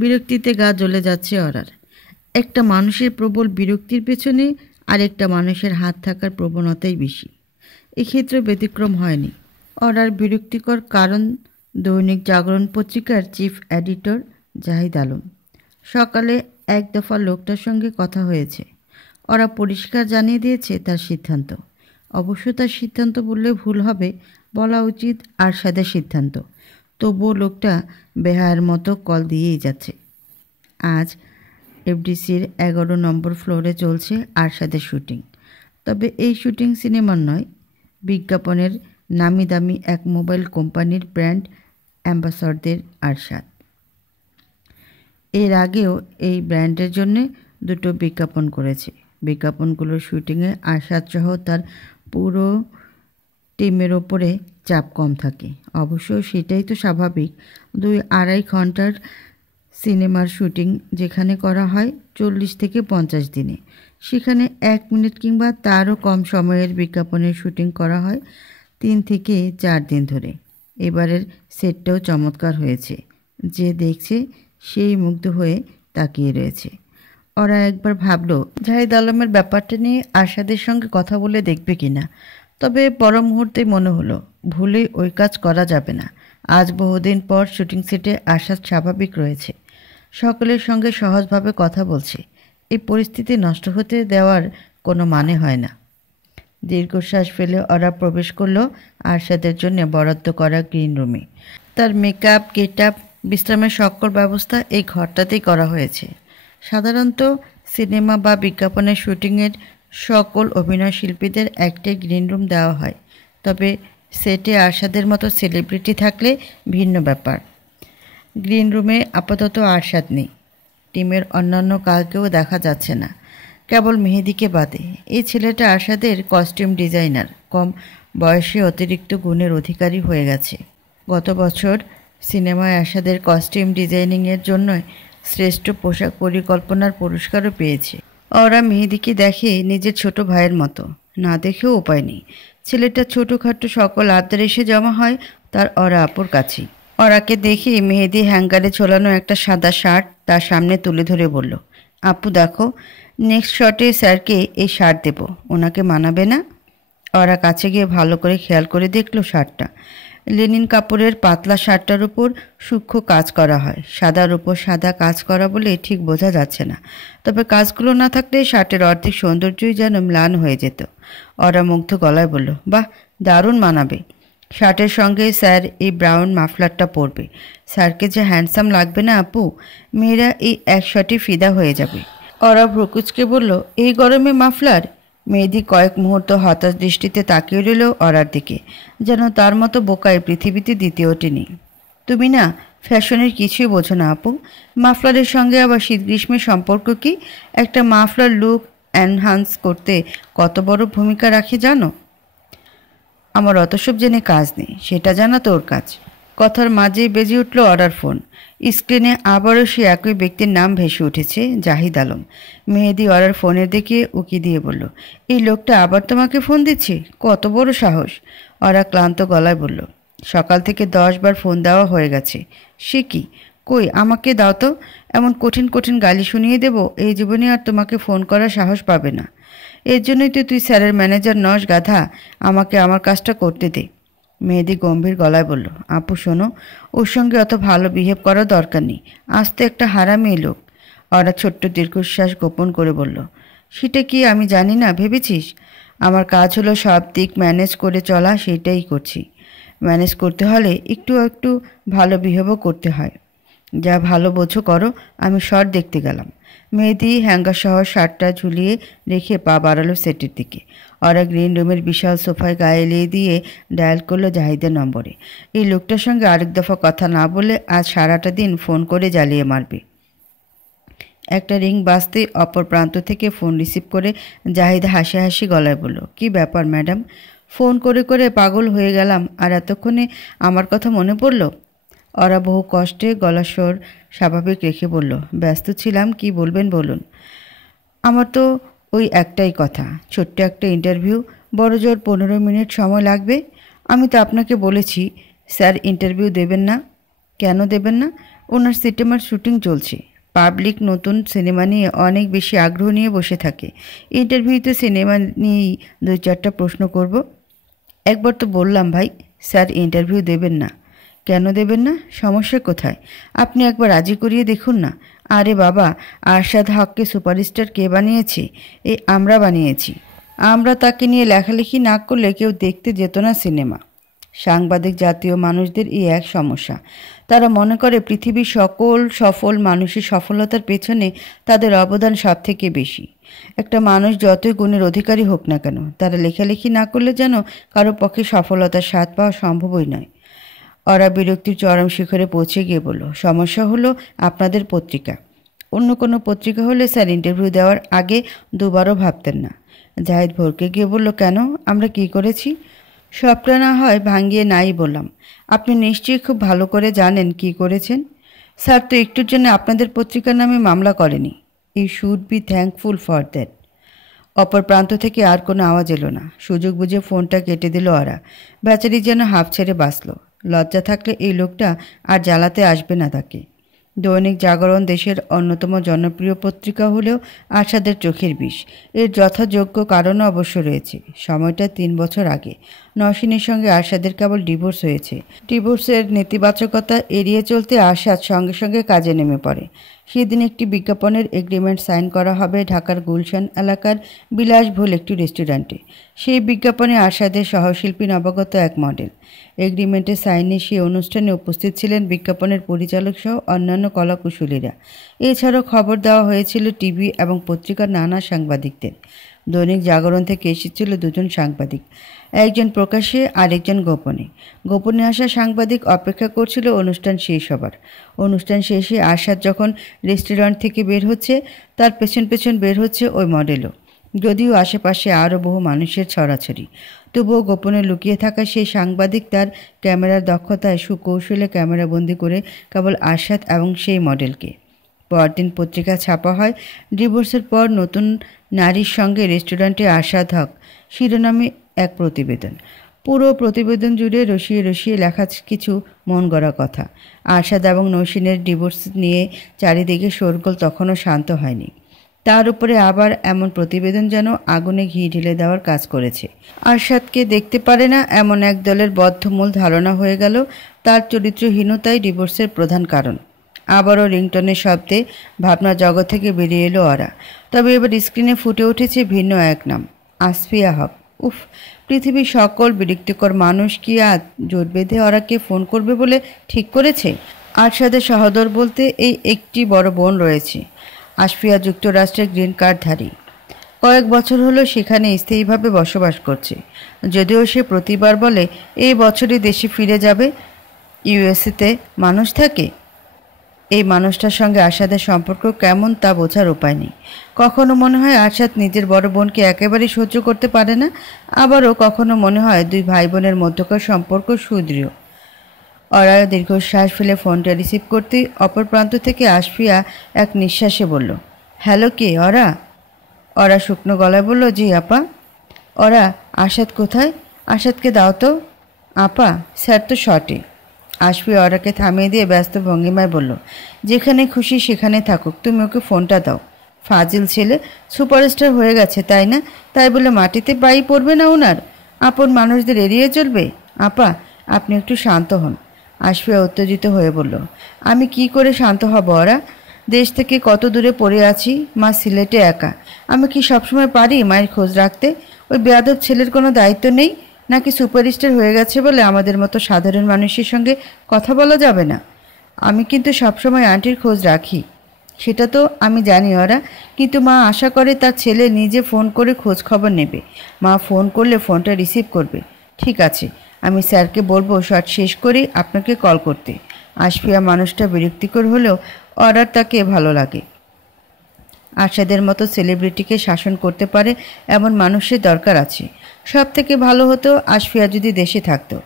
বিরক্তিতে গা জ্বলে যাচ্ছে অরার। একটা মানুষের প্রবল বিরক্তির পেছনে আরেকটা মানুষের হাত থাকার প্রবণতাই বেশি। এক্ষেত্রে ব্যতিক্রম হয়নি। অরার বিরক্তিকর কারণ দৈনিক জাগরণ পত্রিকার চিফ এডিটর জাহিদ আলম। সকালে এক দফা লোকটার সঙ্গে কথা হয়েছে। ওরা পরিষ্কার জানিয়ে দিয়েছে তার সিদ্ধান্ত। অবশ্য তার সিদ্ধান্ত বললে ভুল হবে, বলা উচিত আরশাদের সিদ্ধান্ত। তবুও লোকটা বেহায়ের মতো কল দিয়েই যাচ্ছে। আজ এফডিসির 11 নম্বর ফ্লোরে চলছে আরশাদের শুটিং। তবে এই শুটিং সিনেমার নয়, বিজ্ঞাপনের নামি দামি এক মোবাইল কোম্পানির ব্র্যান্ড অ্যাম্বাসাডর আরশাদ। এর আগেও এই ব্র্যান্ডের জন্য 2টো বিজ্ঞাপন করেছে। বিজ্ঞাপনগুলোর শুটিংয়ে আরশাদ সহ তার পুরো টিমের ওপরে চাপ কম থাকে। অবশ্য সেটাই তো স্বাভাবিক। 2-2.5 ঘন্টার সিনেমার শুটিং যেখানে করা হয় 40 থেকে 50 দিনে, সেখানে 1 মিনিট কিংবা তারও কম সময়ের বিজ্ঞাপনের শুটিং করা হয় 3 থেকে 4 দিন ধরে। এবারের সেটটাও চমৎকার হয়েছে। যে দেখছে সেই মুগ্ধ হয়ে তাকিয়ে রয়েছে। ওরা একবার ভাবলো জাহিদ আলমের ব্যাপারটা নিয়ে আরশাদের সঙ্গে কথা বলে দেখবে কিনা। তবে পর মুহূর্তে মনে হলো ভুলে ওই কাজ করা যাবে না। আজ বহুদিন পর শুটিং সেটে আরশাদ স্বাভাবিক রয়েছে, সকলের সঙ্গে সহজভাবে কথা বলছে। এই পরিস্থিতি নষ্ট হতে দেওয়ার কোনো মানে হয় না। দীর্ঘশ্বাস ফেলে ওরা প্রবেশ করলো আরশাদের জন্য বরাদ্দ করা গ্রিন রুমে। তার মেকআপ, গেটআপ, বিশ্রামের সকল ব্যবস্থা এই ঘরটাতেই করা হয়েছে। সাধারণত সিনেমা বা বিজ্ঞাপনের শুটিংয়ের সকল অভিনয় শিল্পীদের একটাই গ্রিন রুম দেওয়া হয়। তবে সেটে আরশাদের মতো সেলিব্রিটি থাকলে ভিন্ন ব্যাপার। গ্রিন রুমে আপাতত আরশাদ নেই। টিমের অন্যান্য কাউকেও দেখা যাচ্ছে না, কেবল মেহেদীকে বাদে। এই ছেলেটা আরশাদের কস্টিউম ডিজাইনার। কম বয়সে অতিরিক্ত গুণের অধিকারী হয়ে গেছে। গত বছর সিনেমায় আরশাদের কস্টিউম ডিজাইনিংয়ের জন্য শ্রেষ্ঠ পোশাক পরিকল্পনার পুরস্কারও পেয়েছে। ওরা মেহেদীকে দেখে নিজের ছোট ভাইয়ের মতো, না দেখেও উপায় নেই। ছেলেটা ছোটোখাটো সকল আবদার এসে জমা হয় তার ওরা আপুর কাছেই। ওরাকে দেখে মেহেদী হ্যাঙ্গারে ঝোলানো একটা সাদা শার্ট তার সামনে তুলে ধরে বলল, আপু দেখো, নেক্সট শটে স্যারকে এই শার্ট দেব, ওনাকে মানাবে না? ওরা কাছে গিয়ে ভালো করে খেয়াল করে দেখলো শার্টটা লেনিন কাপড়ের পাতলা শার্টটার উপর সূক্ষ্ম কাজ করা হয়। সাদার উপর সাদা কাজ করা বলে ঠিক বোঝা যাচ্ছে না, তবে কাজগুলো না থাকলে শার্টের অর্ধেক সৌন্দর্যই যেন ম্লান হয়ে যেত। ওরা মুগ্ধ গলায় বলল, বাহ, দারুণ মানাবে। শার্টের সঙ্গে স্যার এই ব্রাউন মাফলারটা পরবে। স্যারকে যে হ্যান্ডসাম লাগবে না আপু, মেয়েরা এই এক শটে ফিদা হয়ে যাবে। ওরা ভ্রকুচকে বলল, এই গরমে মাফলার? মেহেদী কয়েক মুহূর্ত হতাশ দৃষ্টিতে তাকিয়ে রইল ওরার দিকে, যেন তার মতো বোকায় পৃথিবীতে দ্বিতীয়টি নেই। তুমি না ফ্যাশনের কিছুই বোঝো না আপু। মাফলারের সঙ্গে আবার শীত গ্রীষ্মের সম্পর্ক কি? একটা মাফলার লুক এনহান্স করতে কত বড় ভূমিকা রাখে জানো? আমার অত সব জেনে কাজ নেই, সেটা জানা তোর কাজ। কথার মাঝেই বেজে উঠল অর্ডার ফোন। স্ক্রিনে আবারও সে একই ব্যক্তির নাম ভেসে উঠেছে, জাহিদ আলম। মেহেদী অর্ডার ফোনের দিকে উকি দিয়ে বলল, এই লোকটা আবার তোমাকে ফোন দিচ্ছে? কত বড় সাহস! ওরা ক্লান্ত গলায় বলল, সকাল থেকে 10 বার ফোন দেওয়া হয়ে গেছে। সে কি? কই আমাকে দাও তো, এমন কঠিন কঠিন গালি শুনিয়ে দেব এই জীবনে আর তোমাকে ফোন করার সাহস পাবে না। এর জন্যই তো তুই স্যারের ম্যানেজার নস গাধা, আমাকে আমার কাজটা করতে দে। মেহেদী গম্ভীর গলায় বলল, আপু শোনো, ওর সঙ্গে অত ভালো বিহেভ করার দরকার নেই, আজ তো একটা হারামি লোক। ওরা ছোট্ট দীর্ঘশ্বাস গোপন করে বলল, সেটা কি আমি জানি না ভেবেছিস? আমার কাজ হলো সব দিক ম্যানেজ করে চলা, সেটাই করছি। ম্যানেজ করতে হলে একটু একটু ভালো বিহেভও করতে হয়। যা ভালো বোঝো করো, আমি শর্ট দেখতে গেলাম। মেহেদী হ্যাঙ্গার সহ শার্টটা ঝুলিয়ে রেখে পা বাড়ালো সেটের দিকে। ওরা গ্রিন রুমের বিশাল সোফায় গায়ে এলিয়ে দিয়ে ডায়াল করলো জাহিদের নম্বরে। এই লোকটার সঙ্গে আরেক দফা কথা না বলে আজ সারাটা দিন ফোন করে জ্বালিয়ে মারবে। একটা রিং বাজতে অপর প্রান্ত থেকে ফোন রিসিভ করে জাহিদ হাসি হাসি গলায় বলল, কি ব্যাপার ম্যাডাম, ফোন করে করে পাগল হয়ে গেলাম আর এতক্ষণে আমার কথা মনে পড়ল? ওরা বহু কষ্টে গলার স্বর স্বাভাবিক রেখে বলল, ব্যস্ত ছিলাম, কি বলবেন বলুন। আমার তো ওই একটাই কথা, ছোট্ট একটা ইন্টারভিউ, বড় জোর 15 মিনিট সময় লাগবে। আমি তো আপনাকে বলেছি স্যার ইন্টারভিউ দেবেন না। কেন দেবেন না? ওনার সিনেমার শুটিং চলছে। পাবলিক নতুন সিনেমা নিয়ে অনেক বেশি আগ্রহ নিয়ে বসে থাকে। ইন্টারভিউতে সিনেমা নিয়েই 2-4টা প্রশ্ন করব। একবার তো বললাম ভাই, স্যার ইন্টারভিউ দেবেন না। কেন দেবেন না? সমস্যা কোথায়? আপনি একবার রাজি করিয়ে দেখুন না। আরে বাবা, আরশাদ হককে সুপারস্টার কে বানিয়েছে? আমরা বানিয়েছি। আমরা তাকে নিয়ে লেখালেখি না করলে কেউ দেখতে যেত না সিনেমা। সাংবাদিক জাতীয় মানুষদের এই এক সমস্যা। তারা মনে করে পৃথিবীর সকল সফল মানুষের সফলতার পেছনে তাদের অবদান সব থেকে বেশি। একটা মানুষ যতই গুণের অধিকারী হোক না কেন, তারা লেখালেখি না করলে যেন কারো পক্ষে সফলতার স্বাদ পাওয়া সম্ভবই নয়। ওরা বিরক্তির চরম শিখরে পৌঁছে গিয়ে বলল, সমস্যা হলো আপনাদের পত্রিকা। অন্য কোনো পত্রিকা হলে স্যার ইন্টারভিউ দেওয়ার আগে দুবারও ভাবতেন না। জাহিদ ভরকে গিয়ে বলল, কেন? আমরা কি করেছি? সবটা না হয় ভাঙিয়ে নাই বললাম। আপনি নিশ্চয়ই খুব ভালো করে জানেন কি করেছেন। স্যার তো একটুর জন্য আপনাদের পত্রিকার নামে মামলা করেনি। You should be thankful for that. অপর প্রান্ত থেকে আর কোনো আওয়াজ এলো না। সুযোগ বুঝে ফোনটা কেটে দিল ওরা। বেচারি যেন হাঁফ ছেড়ে বাঁচল। লজ্জা থাকলে এই লোকটা আর জ্বালাতে আসবে না তাকে। দৈনিক জাগরণ দেশের অন্যতম জনপ্রিয় পত্রিকা হলেও আরশাদের চোখের বিষ। এর যথাযোগ্য কারণও অবশ্য রয়েছে। সময়টা 3 বছর আগে। নওশিনের সঙ্গে আরশাদের কেবল ডিভোর্স হয়েছে। ডিভোর্সের নেতিবাচকতা এড়িয়ে চলতে আরশাদ সঙ্গে সঙ্গে কাজে নেমে পড়ে। সেদিন একটি বিজ্ঞাপনের এগ্রিমেন্ট সাইন করা হবে ঢাকার গুলশান এলাকার বিলাসবহুল একটি রেস্টুরেন্টে। সেই বিজ্ঞাপনে আরশাদের সহশিল্পী নবাগত এক মডেল। এগ্রিমেন্টে সাইনে সেই অনুষ্ঠানে উপস্থিত ছিলেন বিজ্ঞাপনের পরিচালক সহ অন্যান্য কলাকুশলীরা। এছাড়াও খবর দেওয়া হয়েছিল টিভি এবং পত্রিকার নানা সাংবাদিকদের। দৈনিক জাগরণ থেকে এসেছিল 2জন সাংবাদিক, একজন প্রকাশ্যে আর একজন গোপনে। গোপনে আসা সাংবাদিক অপেক্ষা করছিল অনুষ্ঠান শেষ হবার। অনুষ্ঠান শেষে আরশাদ যখন রেস্টুরেন্ট থেকে বের হচ্ছে, তার পেছন পেছন বের হচ্ছে ওই মডেলও। যদিও আশেপাশে আরও বহু মানুষের ছড়াছড়ি, তবুও গোপনে লুকিয়ে থাকা সেই সাংবাদিক তার ক্যামেরার দক্ষতায় সুকৌশলে ক্যামেরাবন্দি করে কেবল আরশাদ এবং সেই মডেলকে। পরদিন পত্রিকা ছাপা হয়, ডিভোর্সের পর নতুন নারীর সঙ্গে রেস্টুরেন্টে আরশাদ হক শিরোনামে এক প্রতিবেদন। পুরো প্রতিবেদন জুড়ে রসিয়ে রসিয়ে লেখা কিছু মন গড়া কথা। আরশাদ এবং নওশিনের ডিভোর্স নিয়ে চারিদিকে শোরগোল তখনও শান্ত হয়নি। তার উপরে আবার এমন প্রতিবেদন যেন আগুনে ঘি ঢেলে দেওয়ার কাজ করেছে। আরশাদকে দেখতে পারে না এমন এক দলের বদ্ধমূল ধারণা হয়ে গেল তার চরিত্রহীনতাই ডিভোর্সের প্রধান কারণ। আবারও রিংটনের শব্দে ভাবনা জগৎ থেকে বেরিয়ে এলো ওরা। তবে এবার স্ক্রিনে ফুটে উঠেছে ভিন্ন এক নাম, আসফিয়া হক। উফ, পৃথিবীর সকল বিরক্তিকর মানুষ কি আজ জোট বেঁধে ওরাকে ফোন করবে বলে ঠিক করেছে? আরশাদের সহোদর বলতে এই একটি বড় বোন রয়েছে। আসফিয়া যুক্তরাষ্ট্রের গ্রিন কার্ডধারী। কয়েক বছর হলো সেখানে স্থায়ীভাবে বসবাস করছে। যদিও সে প্রতিবার বলে এই বছরই দেশে ফিরে যাবে। ইউএসএতে মানুষ থাকে। এই মানুষটার সঙ্গে আরশাদের সম্পর্ক কেমন তা বোঝার উপায় নেই। কখনো মনে হয় আরশাদ নিজের বড় বোনকে একেবারেই সহ্য করতে পারে না, আবারও কখনো মনে হয় দুই ভাই বোনের মধ্যকার সম্পর্ক সুদৃঢ়। ওরা দীর্ঘশ্বাস ফেলে ফোনটা রিসিভ করতেই অপর প্রান্ত থেকে আসফিয়া এক নিঃশ্বাসে বলল, হ্যালো, কে? ওরা শুকনো গলায় বলল, জি আপা। ওরা, আরশাদ কোথায়? আরশাদকে দাও তো। আপা, স্যার তো শটে। আসফিয়া ওরাকে থামিয়ে দিয়ে ব্যস্ত ভঙ্গিমায় বলল, যেখানে খুশি সেখানে থাকুক, তুমি ওকে ফোনটা দাও। ফাজিল ছেলে, সুপারস্টার হয়ে গেছে তাই না? তাই বলে মাটিতে পাই পড়বে না ওনার? আপন মানুষদের এড়িয়ে চলবে? আপা, আপনি একটু শান্ত হন। আসফিয়া উত্তেজিত হয়ে বলল, আমি কি করে শান্ত হব? ওরা দেশ থেকে কত দূরে পড়ে আছি, মা সিলেটে একা। আমি কি সবসময় পারি মায়ের খোঁজ রাখতে? ওই বেয়াদব ছেলের কোনো দায়িত্ব নেই নাকি? সুপারস্টার হয়ে গেছে বলে আমাদের মতো সাধারণ মানুষের সঙ্গে কথা বলা যাবে না? আমি কিন্তু সবসময় আন্টির খোঁজ রাখি, সেটা তো আমি জানি ওরা। কিন্তু মা আশা করে তার ছেলে নিজে ফোন করে খোঁজ খবর নেবে। মা ফোন করলে ফোনটা রিসিভ করবে। ঠিক আছে, আমি স্যারকে বলবো শট শেষ করেই আপনাকে কল করতে। আসফিয়া মানুষটা বিরক্তিকর হলেও ওরার তাকে ভালো লাগে। আরশাদের মতো সেলিব্রিটিকে শাসন করতে পারে এমন মানুষের দরকার আছে। সব থেকে ভালো হতো আসফিয়া যদি দেশে থাকতো।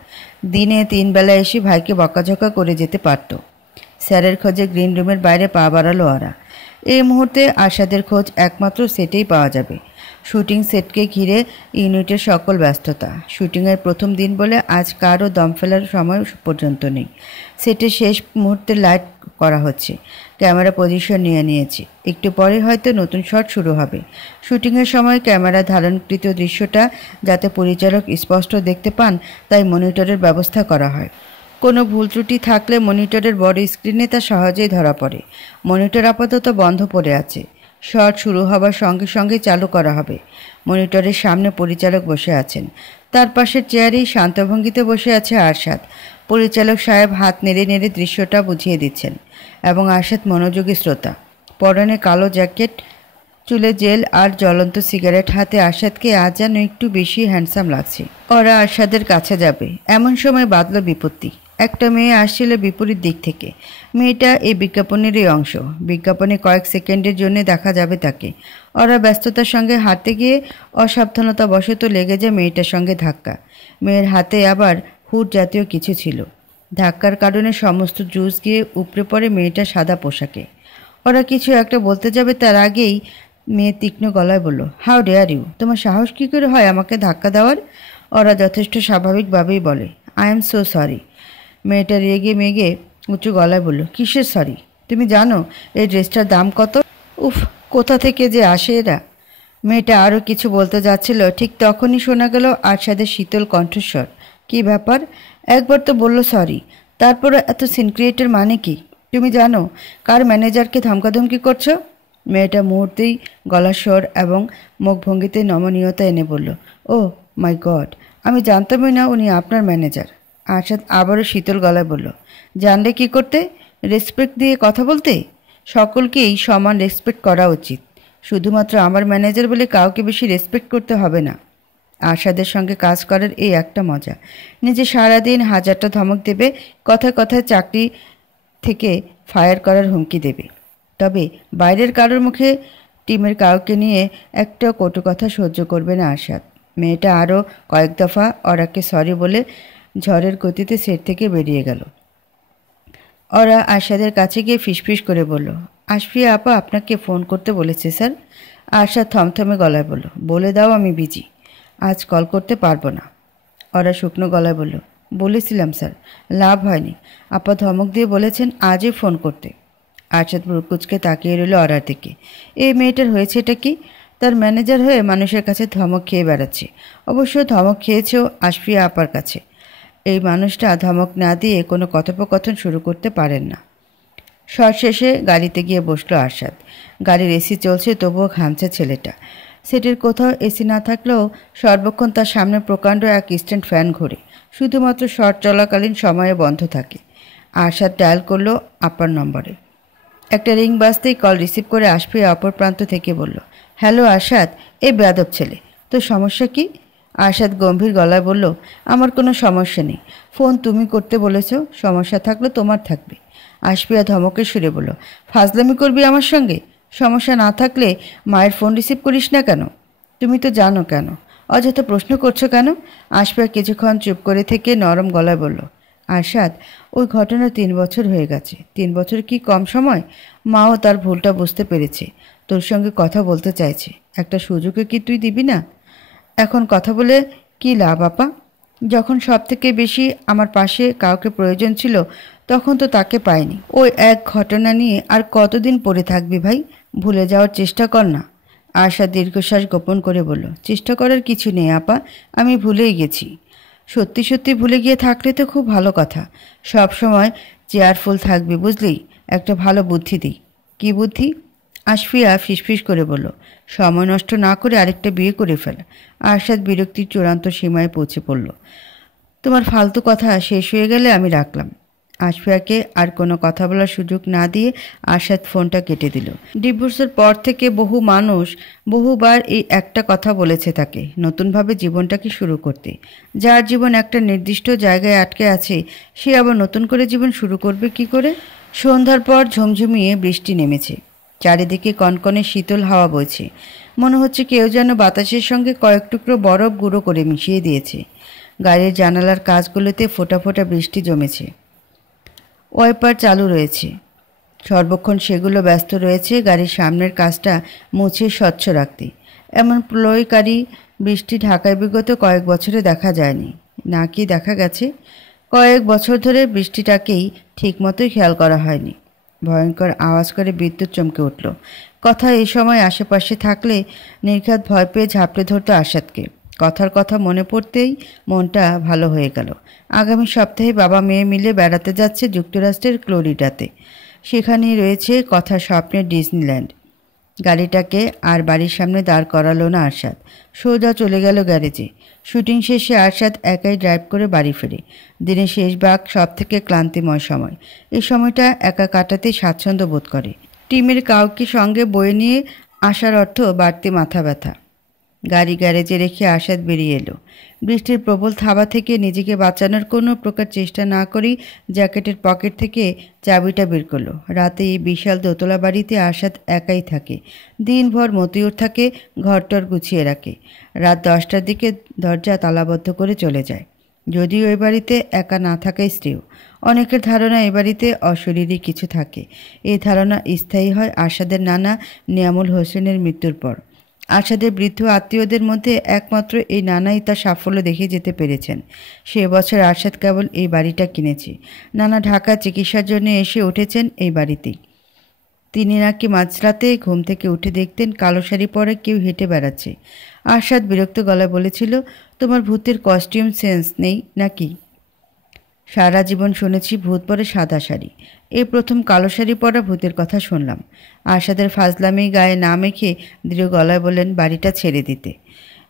দিনে 3 বেলা এসে ভাইকে বকাঝকা করে যেতে পারত। স্যারের খোঁজে গ্রিন রুমের বাইরে পা বাড়ালো ওরা। এই মুহূর্তে আরশাদের খোঁজ একমাত্র সেটেই পাওয়া যাবে। শুটিং সেটকে ঘিরে ইউনিটের সকল ব্যস্ততা। শুটিংয়ের প্রথম দিন বলে আজ কারও দম ফেলার সময় পর্যন্ত নেই। সেটের শেষ মুহূর্তে লাইট করা হচ্ছে, ক্যামেরা পজিশন নিয়ে নিয়েছে। একটু পরে হয়তো নতুন শট শুরু হবে। শুটিংয়ের সময় ক্যামেরা ধারণকৃত দৃশ্যটা যাতে পরিচালক স্পষ্ট দেখতে পান তাই মনিটরের ব্যবস্থা করা হয়। কোনো ভুল ত্রুটি থাকলে মনিটরের বড় স্ক্রিনে তা সহজেই ধরা পড়ে। মনিটর আপাতত বন্ধ পড়ে আছে। শট শুরু হবার সঙ্গে সঙ্গে চালু করা হবে। মনিটরের সামনে পরিচালক বসে আছেন। তার পাশের চেয়ারেই শান্তভঙ্গিতে বসে আছে আরশাদ। পরিচালক সাহেব হাত নেড়ে নেড়ে দৃশ্যটা বুঝিয়ে দিচ্ছেন এবং আরশাদ মনোযোগী শ্রোতা। পরনে কালো জ্যাকেট, চুলে জেল আর জ্বলন্ত সিগারেট হাতে আরশাদকে আজ যেন একটু বেশি হ্যান্ডসাম লাগছে। ওরা আরশাদের কাছে যাবে এমন সময় বাঁধল বিপত্তি। একটা মেয়ে আসছিল বিপরীত দিক থেকে। মেয়েটা এই বিজ্ঞাপনেরই অংশ। বিজ্ঞাপনে কয়েক সেকেন্ডের জন্য দেখা যাবে তাকে। ওরা ব্যস্ততার সঙ্গে হাঁটতে গিয়ে অসাবধানতাবশত লেগে যায় মেয়েটার সঙ্গে ধাক্কা। মেয়ের হাতে আবার হুড জাতীয় কিছু ছিল। ধাক্কার কারণে সমস্ত জুস গিয়ে উপড়ে পড়ে মেয়েটা সাদা পোশাকে। ওরা কিছু একটা বলতে যাবে তার আগেই মেয়ে তীক্ষ্ণ গলায় বলল, হাউ ডেয়ার ইউ, তোমার সাহস কী করে হয় আমাকে ধাক্কা দেওয়ার? ওরা যথেষ্ট স্বাভাবিকভাবেই বলে, আই এম সো সরি। মেয়েটা রেগে মেগে উঁচু গলায় বলল, কিসের সরি? তুমি জানো এই ড্রেসটার দাম কত? উফ, কোথা থেকে যে আসে এরা। মেয়েটা আরও কিছু বলতে যাচ্ছিল, ঠিক তখনই শোনা গেল আরশাদের শীতল কণ্ঠস্বর। কি ব্যাপার? একবার তো বলল সরি, তারপরে এত সিন ক্রিয়েটের মানে কি? তুমি জানো কার ম্যানেজারকে ধমকাধমকি করছো? মেয়েটা মুহূর্তেই গলার স্বর এবং মুখভঙ্গিতে নমনীয়তা এনে বলল, ও মাই গড, আমি জানতামই না উনি আপনার ম্যানেজার। আরশাদ আবারও শীতল গলায় বলল, জানলে কি করতে? রেসপেক্ট দিয়ে কথা বলতে। সকলকেই সমান রেসপেক্ট করা উচিত। শুধুমাত্র আমার ম্যানেজার বলে কাউকে বেশি রেসপেক্ট করতে হবে না। আরশাদের সঙ্গে কাজ করার এই একটা মজা। নিজে সারাদিন হাজারটা ধমক দেবে, কথায় কথায় চাকরি থেকে ফায়ার করার হুমকি দেবে, তবে বাইরের কারোর মুখে টিমের কাউকে নিয়ে একটা কটু কথা সহ্য করবে না আরশাদ। মেয়েটা আরও কয়েক দফা ওরাকে সরি বলে ঝড়ের গতিতে সেট থেকে বেরিয়ে গেল। ওরা আরশাদের কাছে গিয়ে ফিসফিস করে বলল, আশফিয়া আপা আপনাকে ফোন করতে বলেছে স্যার। আরশাদ থমথমে গলায় বলল, বলে দাও আমি বিজি, আজ কল করতে পারবো না। ওরা শুকনো গলায় বলল, বলেছিলাম স্যার, লাভ হয়নি। আপা ধমক দিয়ে বলেছেন আজই ফোন করতে। আরশাদ বুরকুচকে তাকিয়ে রইল ওরার দিকে। এই মেয়েটার হয়েছে এটা কি? তার ম্যানেজার হয়ে মানুষের কাছে ধমক খেয়ে বেড়াচ্ছে। অবশ্য ধমক খেয়েছেও আশফিয়া আপার কাছে। এই মানুষটা ধমক না দিয়ে কোনো কথোপকথন শুরু করতে পারেন না। শট শেষে গাড়িতে গিয়ে বসলো আরশাদ। গাড়ির এসি চলছে, তবুও ঘামছে ছেলেটা। সেটের কোথাও এসি না থাকলেও সর্বক্ষণ তার সামনে প্রকাণ্ড এক স্ট্যান্ড ফ্যান ঘোরে। শুধুমাত্র শট চলাকালীন সময়ে বন্ধ থাকে। আরশাদ ডায়াল করলো আপার নম্বরে। একটা রিং বাজতেই কল রিসিভ করে আশফিয়া অপর প্রান্ত থেকে বলল, হ্যালো আরশাদ, এই বেয়াদব ছেলে, তোর সমস্যা কি? আরশাদ গম্ভীর গলায় বলল, আমার কোনো সমস্যা নেই, ফোন তুমি করতে বলেছ, সমস্যা থাকলে তোমার থাকবে। আশফিয়া ধমকের সুরে বলল, ফাজলামি করবি আমার সঙ্গে? সমস্যা না থাকলে মায়ের ফোন রিসিভ করিস না কেন? তুমি তো জানো কেন, অযথা প্রশ্ন করছো কেন? আশফিয়া কিছুক্ষণ চুপ করে থেকে নরম গলায় বলল, আরশাদ, ওই ঘটনা 3 বছর হয়ে গেছে। 3 বছর কি কম সময়? মাও তার ভুলটা বুঝতে পেরেছে, তোর সঙ্গে কথা বলতে চাইছে। একটা সুযোগে কি তুই দিবি না? এখন কথা বলে কি লাভ আপা? যখন সব থেকে বেশি আমার পাশে কাউকে প্রয়োজন ছিল তখন তো তাকে পাইনি। ওই এক ঘটনা নিয়ে আর কতদিন পড়ে থাকবি ভাই? ভুলে যাওয়ার চেষ্টা কর না। আশা দীর্ঘশ্বাস গোপন করে বলল, চেষ্টা করার কিছু নেই আপা, আমি ভুলেই গেছি। সত্যি সত্যি ভুলে গিয়ে থাকলে তো খুব ভালো কথা। সব সময় চেয়ারফুল থাকবি বুঝলি। একটা ভালো বুদ্ধি দিই। কি বুদ্ধি? আশফিয়া ফিসফিস করে বলল, সময় নষ্ট না করে আরেকটা বিয়ে করে ফেল। আরশাদ বিরক্তির চূড়ান্ত সীমায় পৌঁছে পড়ল। তোমার ফালতু কথা শেষ হয়ে গেলে আমি রাখলাম। আশফিয়াকে আর কোনো কথা বলার সুযোগ না দিয়ে আরশাদ ফোনটা কেটে দিল। ডিভোর্সের পর থেকে বহু মানুষ বহুবার এই একটা কথা বলেছে তাকে, নতুনভাবে জীবনটাকে শুরু করতে। যার জীবন একটা নির্দিষ্ট জায়গায় আটকে আছে সে আবার নতুন করে জীবন শুরু করবে কি করে? সন্ধ্যার পর ঝমঝমিয়ে বৃষ্টি নেমেছে। চারিদিকে কনকনে শীতল হাওয়া বইছে। মনে হচ্ছে কেউ যেন বাতাসের সঙ্গে কয়েক টুকরো বরফ গুঁড়ো করে মিশিয়ে দিয়েছে। গাড়ির জানালার কাচগুলোতে ফোঁটা ফোঁটা বৃষ্টি জমেছে। ওয়াইপার চালু রয়েছে, সর্বক্ষণ সেগুলো ব্যস্ত রয়েছে গাড়ির সামনের কাজটা মুছে স্বচ্ছ রাখতে। এমন প্রলয়কারী বৃষ্টি ঢাকায় বিগত কয়েক বছরে দেখা যায়নি। নাকি দেখা গেছে কয়েক বছর ধরে বৃষ্টিটাকেই ঠিকমতোই খেয়াল করা হয়নি। ভয়ঙ্কর আওয়াজ করে বিদ্যুৎ চমকে উঠল। কথা এই সময় আশেপাশে থাকলে নির্ঘাত ভয় পেয়ে ঝাঁপড়ে ধরত আরশাদকে। কথার কথা মনে পড়তেই মনটা ভালো হয়ে গেল। আগামী সপ্তাহে বাবা মেয়ে মিলে বেড়াতে যাচ্ছে যুক্তরাষ্ট্রের ফ্লোরিডাতে। সেখানেই রয়েছে কথার স্বপ্নের ডিজনিল্যান্ড। গাড়িটাকে আর বাড়ির সামনে দাঁড় করালো না আরশাদ, সোজা চলে গেল গ্যারেজে। শুটিং শেষে আরশাদ একাই ড্রাইভ করে বাড়ি ফেরে। দিনের শেষ ভাগ সব থেকে ক্লান্তিময় সময়। এই সময়টা একা কাটাতে স্বাচ্ছন্দ্য বোধ করে। টিমের কাউকে সঙ্গে বয়ে নিয়ে আসার অর্থ বাড়তি মাথা ব্যথা। গাড়ি গ্যারেজে রেখে আরশাদ বেরিয়ে এলো। বৃষ্টির প্রবল থাবা থেকে নিজেকে বাঁচানোর কোনো প্রকার চেষ্টা না করেই জ্যাকেটের পকেট থেকে চাবিটা বের করলো। রাতে এই বিশাল দোতলা বাড়িতে আরশাদ একাই থাকে। দিনভর মতিউর থাকে, ঘরটর গুছিয়ে রাখে। রাত 10টার দিকে দরজা তালাবদ্ধ করে চলে যায়। যদিও এ বাড়িতে একা না থাকাই স্ত্রীও। অনেকের ধারণা এ বাড়িতে অশরীরী কিছু থাকে। এই ধারণা স্থায়ী হয় আরশাদের নানা নিয়ামুল হোসেনের মৃত্যুর পর। আরশাদের বৃদ্ধ আত্মীয়দের মধ্যে একমাত্র এই নানাই তার সাফল্য দেখে যেতে পেরেছেন। সে বছর আরশাদ কেবল এই বাড়িটা কিনেছে। নানা ঢাকা চিকিৎসার জন্য এসে উঠেছেন এই বাড়িতেই। তিনি নাকি মাঝরাতে ঘুম থেকে উঠে দেখতেন কালো শাড়ি পরে কেউ হেঁটে বেড়াচ্ছে। আরশাদ বিরক্ত গলায় বলেছিল, তোমার ভূতের কস্টিউম সেন্স নেই নাকি? সারা জীবন শুনেছি ভূত পরে সাদা শাড়ি, এই প্রথম কালো শাড়ি পরা ভূতের কথা শুনলাম। আরশাদের ফাজলামি গায়ে না মেখে দৃঢ় গলায় বললেন বাড়িটা ছেড়ে দিতে।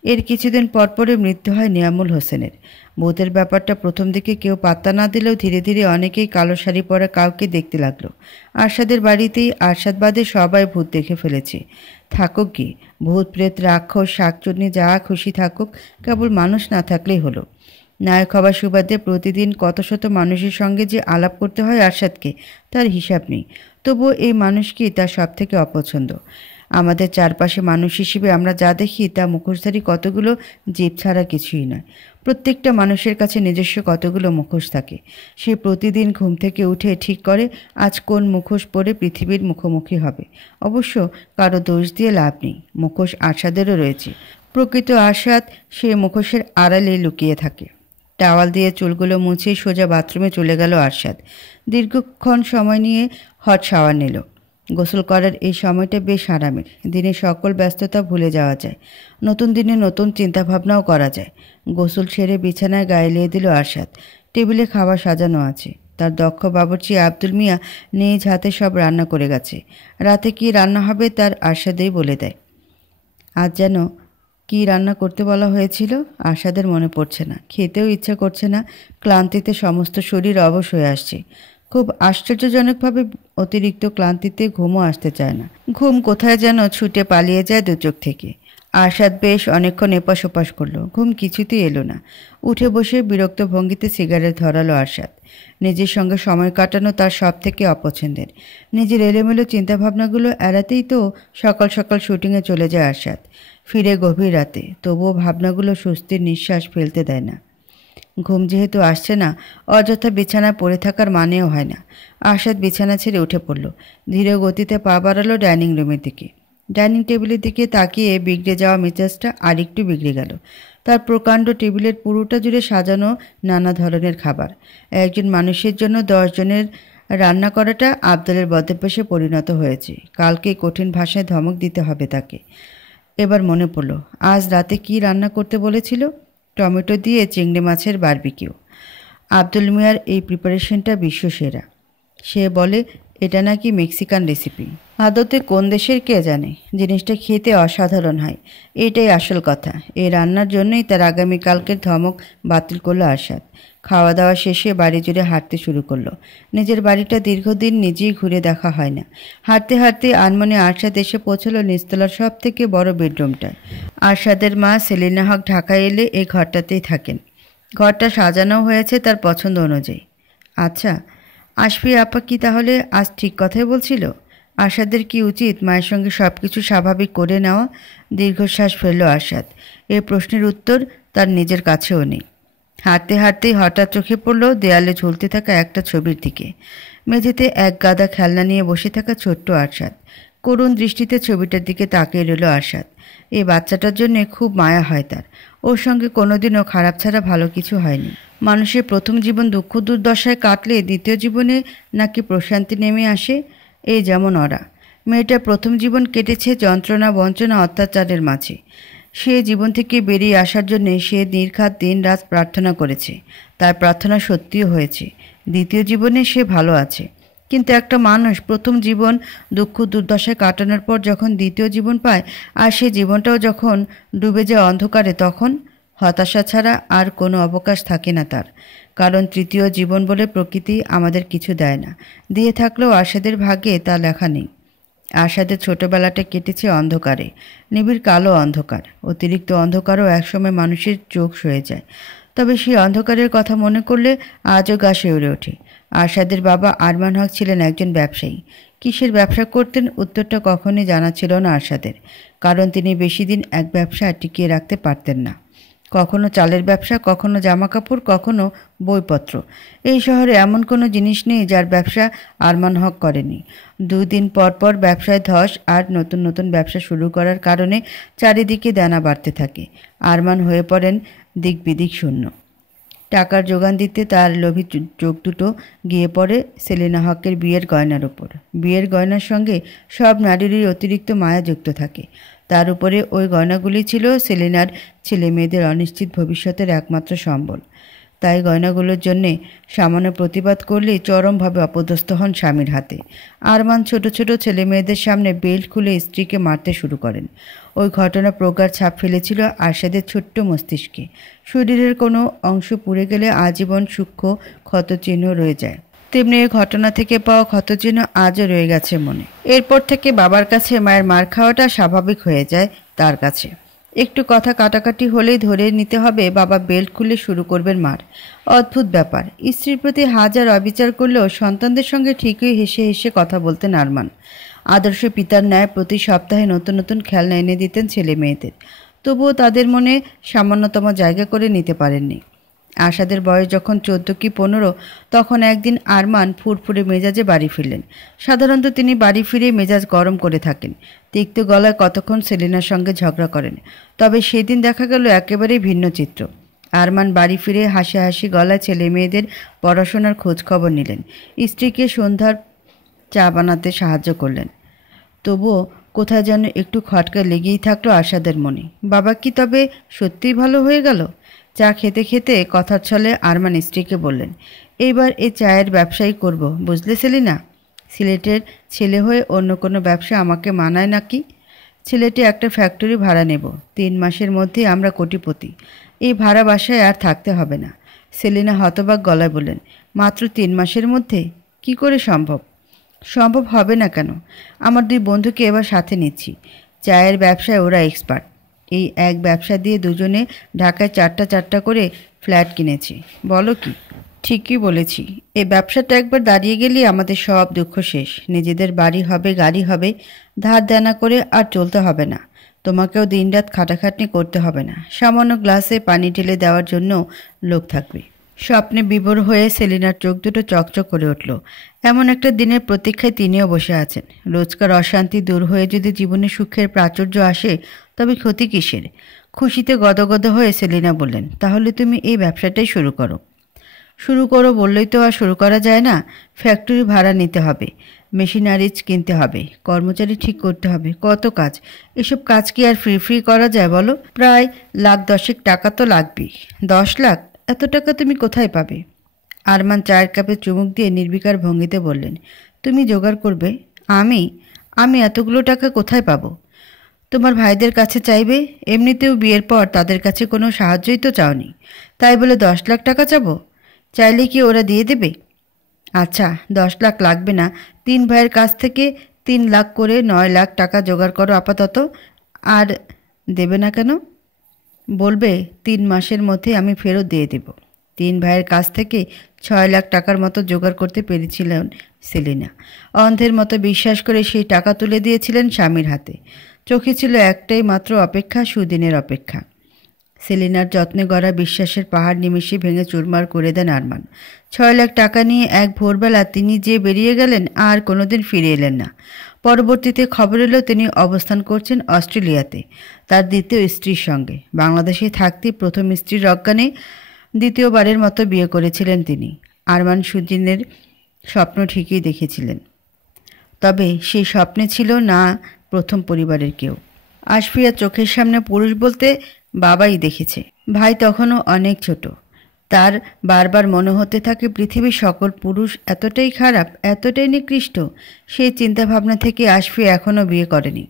এর কিছুদিন পরপরই মৃত্যু হয় নিয়ামুল হোসেনের। ভূতের ব্যাপারটা প্রথম দিকে কেউ পাত্তা না দিলেও ধীরে ধীরে অনেকেই কালো শাড়ি পরা কাউকে দেখতে লাগলো। আরশাদের বাড়িতেই আরশাদ বাদে সবাই ভূত দেখে ফেলেছে। থাকুক কি, ভূত প্রেত রাক্ষস শাকচুন্নি যা খুশি থাকুক, কেবল মানুষ না থাকলেই হলো। নায়ক হবার সুবাদে প্রতিদিন কত শত মানুষের সঙ্গে যে আলাপ করতে হয় আরশাদকে, তার হিসাব নেই। তবুও এই মানুষকেই তার সব থেকে অপছন্দ। আমাদের চারপাশে মানুষ হিসেবে আমরা যা দেখি তা মুখোশধারী কতগুলো জীব ছাড়া কিছুই নয়। প্রত্যেকটা মানুষের কাছে নিজস্ব কতগুলো মুখোশ থাকে। সে প্রতিদিন ঘুম থেকে উঠে ঠিক করে আজ কোন মুখোশ পরে পৃথিবীর মুখোমুখি হবে। অবশ্য কারো দোষ দিয়ে লাভ নেই, মুখোশ আরশাদেরও রয়েছে। প্রকৃত আরশাদ সে মুখোশের আড়ালে লুকিয়ে থাকে। টাওয়াল দিয়ে চুলগুলো মুছে সোজা বাথরুমে চলে গেল আরশাদ। দীর্ঘক্ষণ সময় নিয়ে হট শাওয়ার নিল। গোসল করার এই সময়টা বেশ আরামের। দিনের সকল ব্যস্ততা ভুলে যাওয়া যায়। নতুন দিনে নতুন চিন্তাভাবনাও করা যায়। গোসল সেরে বিছানায় গায়ে লিয়ে দিল আরশাদ। টেবিলে খাবার সাজানো আছে। তার দক্ষ বাবুর্চি আব্দুল মিয়া নিজ হাতে সব রান্না করে গেছে। রাতে কি রান্না হবে তার আরশাদেই বলে দেয়। আজ যেন কি রান্না করতে বলা হয়েছিল আরশাদের মনে পড়ছে না। খেতেও ইচ্ছা করছে না। ক্লান্তিতে সমস্ত শরীর অবশ হয়ে আসছে। খুব আশ্চর্যজনকভাবে অতিরিক্ত ক্লান্তিতে ঘুমও আসতে চায় না। ঘুম কোথায় যেন ছুটে পালিয়ে যায় দু চোখ থেকে। আরশাদ বেশ অনেকক্ষণ এপাশ ওপাশ করলো, ঘুম কিছুতেই এলো না। উঠে বসে বিরক্ত ভঙ্গিতে সিগারেট ধরালো আরশাদ। নিজের সঙ্গে সময় কাটানো তার সব থেকে অপছন্দের। নিজের এলোমেলো চিন্তাভাবনাগুলো এড়াতেই তো সকাল সকাল শুটিংয়ে চলে যায় আরশাদ। ফিরে গভীর রাতে, তবুও ভাবনাগুলো স্বস্তির নিঃশ্বাস ফেলতে দেয় না। ঘুম যেহেতু আসছে না, অযথা বিছানায় পড়ে থাকার মানেও হয় না। আরশাদ বিছানা ছেড়ে উঠে পড়ল। ধীর গতিতে পা বাড়ালো ডাইনিং রুমের দিকে। ডাইনিং টেবিলের দিকে তাকিয়ে বিগড়ে যাওয়া মেজাজটা আরেকটু বিগড়ে গেল। তার প্রকাণ্ড টেবিলের পুরোটা জুড়ে সাজানো নানা ধরনের খাবার। একজন মানুষের জন্য 10 জনের রান্না করাটা আবদালের বদভ্যাসে পরিণত হয়েছে। কালকে কঠিন ভাষায় ধমক দিতে হবে তাকে। এবার মনে পড়ল আজ রাতে কি রান্না করতে বলেছিল। টমেটো দিয়ে চিংড়ি মাছের বারবিকিউ। আব্দুল মিয়ার এই প্রিপারেশনটা বিশ্বসেরা। সে বলে এটা নাকি মেক্সিকান রেসিপি। আদতে কোন দেশের কে জানে, জিনিসটা খেতে অসাধারণ হয়। এটাই আসল কথা। এই রান্নার জন্যই তার আগামীকালকের ধমক বাতিল করলো আরশাদ। খাওয়া দাওয়া শেষে বাড়ি জুড়ে হাঁটতে শুরু করলো। নিজের বাড়িটা দীর্ঘদিন নিজেই ঘুরে দেখা হয় না। হাঁটতে হাঁটতে আনমনে আরশাদ এসে পৌঁছলো নিচতলার সব থেকে বড় বেডরুমটায়। আরশাদের মা সেলিনা হক ঢাকায় এলে এই ঘরটাতেই থাকেন। ঘরটা সাজানো হয়েছে তার পছন্দ অনুযায়ী। আচ্ছা, আশফি আপা কি তাহলে আজ ঠিক কথাই বলছিল? আরশাদের কি উচিত মায়ের সঙ্গে সব কিছু স্বাভাবিক করে নেওয়া? দীর্ঘশ্বাস ফেলল আরশাদ। এই প্রশ্নের উত্তর তার নিজের কাছেও নেই। হাঁটতে হাঁটতেই হঠাৎ চোখে পড়ল দেয়ালে ঝুলতে থাকা একটা ছবির দিকে। মেঝেতে এক গাদা খেলনা নিয়ে বসে থাকা ছোট্ট আরশাদ। করুণ দৃষ্টিতে ছবিটার দিকে তাকিয়ে রইল আরশাদ। এই বাচ্চাটার জন্য খুব মায়া হয় তার। ওর সঙ্গে কোনোদিনও খারাপ ছাড়া ভালো কিছু হয়নি। মানুষের প্রথম জীবন দুঃখ দুর্দশায় কাটলে দ্বিতীয় জীবনে নাকি প্রশান্তি নেমে আসে। এই যেমন ওরা। মেয়েটার প্রথম জীবন কেটেছে যন্ত্রণা বঞ্চনা অত্যাচারের মাঝে। সে জীবন থেকে বেরিয়ে আসার জন্য সে নির্ঘাত দিন রাত প্রার্থনা করেছে। তার প্রার্থনা সত্যিও হয়েছে। দ্বিতীয় জীবনে সে ভালো আছে। কিন্তু একটা মানুষ প্রথম জীবন দুঃখ দুর্দশায় কাটানোর পর যখন দ্বিতীয় জীবন পায় আর সে জীবনটাও যখন ডুবে যায় অন্ধকারে, তখন হতাশা ছাড়া আর কোনো অবকাশ থাকে না তার। কারণ তৃতীয় জীবন বলে প্রকৃতি আমাদের কিছু দেয় না। দিয়ে থাকলেও আশাদের ভাগ্যে তা লেখা নেই। আশাদের ছোটবেলাটা কেটেছে অন্ধকারে, নিবিড় কালো অন্ধকার। অতিরিক্ত অন্ধকারও একসময় মানুষের চোখ সয়ে যায়। তবে সেই অন্ধকারের কথা মনে করলে আজও গা শিউরে ওঠে। আশাদের বাবা আরমান হক ছিলেন একজন ব্যবসায়ী। কিসের ব্যবসা করতেন উত্তরটা কখনই জানা ছিল না আশাদের। কারণ তিনি বেশি দিন এক ব্যবসা টিকিয়ে রাখতে পারতেন না। কখনো চালের ব্যবসা, কখনো জামা কাপড়, কখনো বইপত্র। এই শহরে এমন কোনো জিনিস নেই যার ব্যবসা আরমান হক করেনি। দুদিন পর পর ব্যবসায় ধস আর নতুন নতুন ব্যবসা শুরু করার কারণে চারিদিকে দানা বাড়তে থাকে। আরমান হয়ে পড়েন দিক বিদিক শূন্য। টাকার যোগান দিতে তার লোভী চোখ দুটো গিয়ে পড়ে সেলিনা হকের বিয়ের গয়নার ওপর। বিয়ের গয়নার সঙ্গে সব নারীরই অতিরিক্ত মায়া যুক্ত থাকে। তার উপরে ওই গয়নাগুলি ছিল সেলিনার ছেলে মেয়েদের অনিশ্চিত ভবিষ্যতের একমাত্র সম্বল। তাই গয়নাগুলোর জন্যে সামান্য প্রতিবাদ করলেই চরমভাবে অপদস্থ হন স্বামীর হাতে। আরমান ছোট ছোট ছেলে মেয়েদের সামনে বেল্ট খুলে স্ত্রীকে মারতে শুরু করেন। ওই ঘটনা প্রগাঢ় ছাপ ফেলেছিল আরশাদের ছোট্ট মস্তিষ্কে। শরীরের কোনো অংশ পুড়ে গেলে আজীবন সূক্ষ্ম ক্ষতচিহ্ন রয়ে যায়। তেমনি এই ঘটনা থেকে পাওয়া ক্ষতচিহ্ন আজও রয়ে গেছে মনে। এরপর থেকে বাবার কাছে মায়ের মার খাওয়াটা স্বাভাবিক হয়ে যায় তার কাছে। একটু কথা কাটাকাটি হলেই ধরে নিতে হবে বাবা বেল্ট খুলে শুরু করবেন মার। অদ্ভুত ব্যাপার, স্ত্রীর প্রতি হাজার অবিচার করলেও সন্তানদের সঙ্গে ঠিকই হেসে হেসে কথা বলতেন আরমান। আদর্শ পিতার ন্যায় প্রতি সপ্তাহে নতুন নতুন খেলনা এনে দিতেন ছেলে মেয়েদের। তবুও তাদের মনে সামান্যতম জায়গা করে নিতে পারেননি। আশাদের বয়স যখন 14 কি 15, তখন একদিন আরমান ফুরফুরে মেজাজে বাড়ি ফিরলেন। সাধারণত তিনি বাড়ি ফিরে মেজাজ গরম করে থাকেন। তিক্ত গলায় কতক্ষণ সেলিনার সঙ্গে ঝগড়া করেন। তবে সেদিন দেখা গেল একেবারেই ভিন্ন চিত্র। আরমান বাড়ি ফিরে হাসি হাসি গলায় ছেলে মেয়েদের পড়াশোনার খোঁজ খবর নিলেন। স্ত্রীকে সন্ধ্যার চা বানাতে সাহায্য করলেন। তবুও কোথায় যেন একটু খটকা লেগেই থাকলো আশাদের মনে। বাবা কি তবে সত্যিই ভালো হয়ে গেল? চা খেতে খেতে কথার ছলে আরমান স্ত্রীকে বললেন, এইবার এই চায়ের ব্যবসাই করব, বুঝলে সেলিনা? সিলেটের ছেলে হয়ে অন্য কোনো ব্যবসা আমাকে মানায় নাকি? সিলেটে একটা ফ্যাক্টরি ভাড়া নেব। 3 মাসের মধ্যেই আমরা কোটিপতি। এই ভাড়া বাসায় আর থাকতে হবে না। সেলিনা হতবাক গলায় বললেন, মাত্র 3 মাসের মধ্যে? কি করে সম্ভব? সম্ভব হবে না কেন? আমার 2 বন্ধুকে এবার সাথে নিচ্ছি। চায়ের ব্যবসায় ওরা এক্সপার্ট। এই এক ব্যবসা দিয়ে দুজনে ঢাকায় 4টা করে ফ্ল্যাট কিনেছি। বলো কি? ঠিকই বলেছি। এই ব্যবসাটা একবার দাঁড়িয়ে গেলেই আমাদের সব দুঃখ শেষ। নিজেদের বাড়ি হবে, গাড়ি হবে, ধার দেনা করে আর চলতে হবে না। তোমাকেও দিনরাত খাটাখাটনি করতে হবে না। সামান্য গ্লাসে পানি ঢেলে দেওয়ার জন্য লোক থাকবে। স্বপ্নে বিভোর হয়ে সেলিনার চোখ দুটো চকচক করে উঠল। এমন একটা দিনের প্রতীক্ষায় তিনিও বসে আছেন। রোজকার অশান্তি দূর হয়ে যদি জীবনে সুখের প্রাচুর্য আসে, তবে ক্ষতি কিসের? খুশিতে গদগদ হয়ে সেলিনা বললেন, তাহলে তুমি এই ব্যবসাটাই শুরু করো। শুরু করো বললেই তো আর শুরু করা যায় না। ফ্যাক্টরি ভাড়া নিতে হবে, মেশিনারিজ কিনতে হবে, কর্মচারী ঠিক করতে হবে, কত কাজ। এসব কাজ কি আর ফ্রি করা যায় বলো? প্রায় 1,10,000 টাকা তো লাগবেই। 10 লাখ? এত টাকা তুমি কোথায় পাবে? আরমান চায়ের কাপে চুমুক দিয়ে নির্বিকার ভঙ্গিতে বললেন, তুমি জোগাড় করবে? আমি আমি এতগুলো টাকা কোথায় পাবো? তোমার ভাইদের কাছে চাইবে। এমনিতেও বিয়ের পর তাদের কাছে কোনো সাহায্যই তো চাওনি। তাই বলে 10 লাখ টাকা চাবো? চাইলে কি ওরা দিয়ে দেবে? আচ্ছা, 10 লাখ লাগবে না। 3 ভাইয়ের কাছ থেকে 3 লাখ করে 9 লাখ টাকা জোগাড় করো আপাতত। আর দেবে না কেন? বলবে 3 মাসের মধ্যে আমি ফেরত দিয়ে দেব। 3 ভাইয়ের কাছ থেকে 6 লাখ টাকার মতো জোগাড় করতে পেরেছিলেন সেলিনা। অন্ধের মতো বিশ্বাস করে সেই টাকা তুলে দিয়েছিলেন স্বামীর হাতে। চোখে ছিল একটাই মাত্র অপেক্ষা, সুদিনের অপেক্ষা। সেলিনার যত্নে গড়া বিশ্বাসের পাহাড় নিমেষে ভেঙে চুরমার করে দেন আরমান। 6 লাখ টাকা নিয়ে এক ভোরবেলা তিনি যে বেরিয়ে গেলেন আর কোনোদিন ফিরে এলেন না। পরবর্তীতে খবর এলো তিনি অবস্থান করছেন অস্ট্রেলিয়াতে তার দ্বিতীয় স্ত্রীর সঙ্গে। বাংলাদেশে থাকতে প্রথম স্ত্রীর অজ্ঞানে দ্বিতীয়বারের মতো বিয়ে করেছিলেন তিনি। আরমান সুজিনের স্বপ্ন ঠিকই দেখেছিলেন, তবে সেই স্বপ্নে ছিল না প্রথম পরিবারের কেউ। আশফিয়া চোখের সামনে পুরুষ বলতে বাবাই দেখেছে। ভাই তখনও অনেক ছোট। তার বারবার মনে হতে থাকে পৃথিবীর সকল পুরুষ এতটাই খারাপ, এতটাই নিকৃষ্ট। সেই চিন্তাভাবনা থেকে আশফিয়া এখনও বিয়ে করেনি,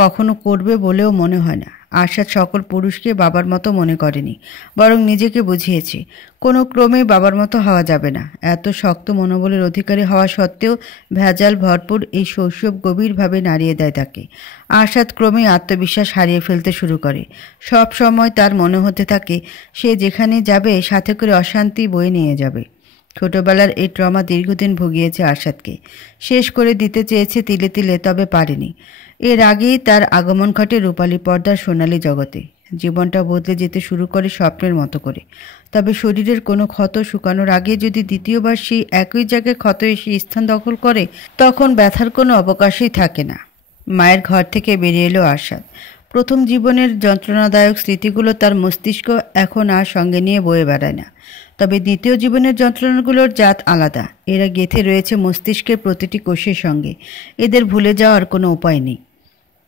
কখনো করবে বলেও মনে হয় না। আশাদ সকল পুরুষকে বাবার মতো মনে করেনি, বরং নিজেকে বুঝিয়েছে কোনো ক্রমেই বাবার মতো হওয়া যাবে না। এত শক্ত মনোবলের অধিকারী হওয়া সত্ত্বেও ভেজাল ভরপুর এই শৈশব গভীরভাবে নাড়িয়ে দেয় তাকে। আশাদ ক্রমেই আত্মবিশ্বাস হারিয়ে ফেলতে শুরু করে। সব সময় তার মনে হতে থাকে সে যেখানে যাবে সাথে করে অশান্তি বয়ে নিয়ে যাবে। ছোটবেলার এই ট্রমা দীর্ঘদিন ভুগিয়েছে আশাদকে, শেষ করে দিতে চেয়েছে তিলে তিলে, তবে পারেনি। এর আগেই তার আগমন ঘটে রূপালী পর্দার সোনালী জগতে। জীবনটা বদলে যেতে শুরু করে স্বপ্নের মতো করে। তবে শরীরের কোনো ক্ষত শুকানোর আগে যদি দ্বিতীয়বার সেই একই জায়গায় ক্ষত এসে স্থান দখল করে, তখন ব্যথার কোনো অবকাশই থাকে না। মায়ের ঘর থেকে বেরিয়ে এলো আশাদ। প্রথম জীবনের যন্ত্রণাদায়ক স্মৃতিগুলো তার মস্তিষ্ক এখন আর সঙ্গে নিয়ে বয়ে বেড়ায় না। তবে দ্বিতীয় জীবনের যন্ত্রণাগুলোর জাত আলাদা। এরা গেঁথে রয়েছে মস্তিষ্কের প্রতিটি কোষের সঙ্গে। এদের ভুলে যাওয়ার কোনো উপায় নেই।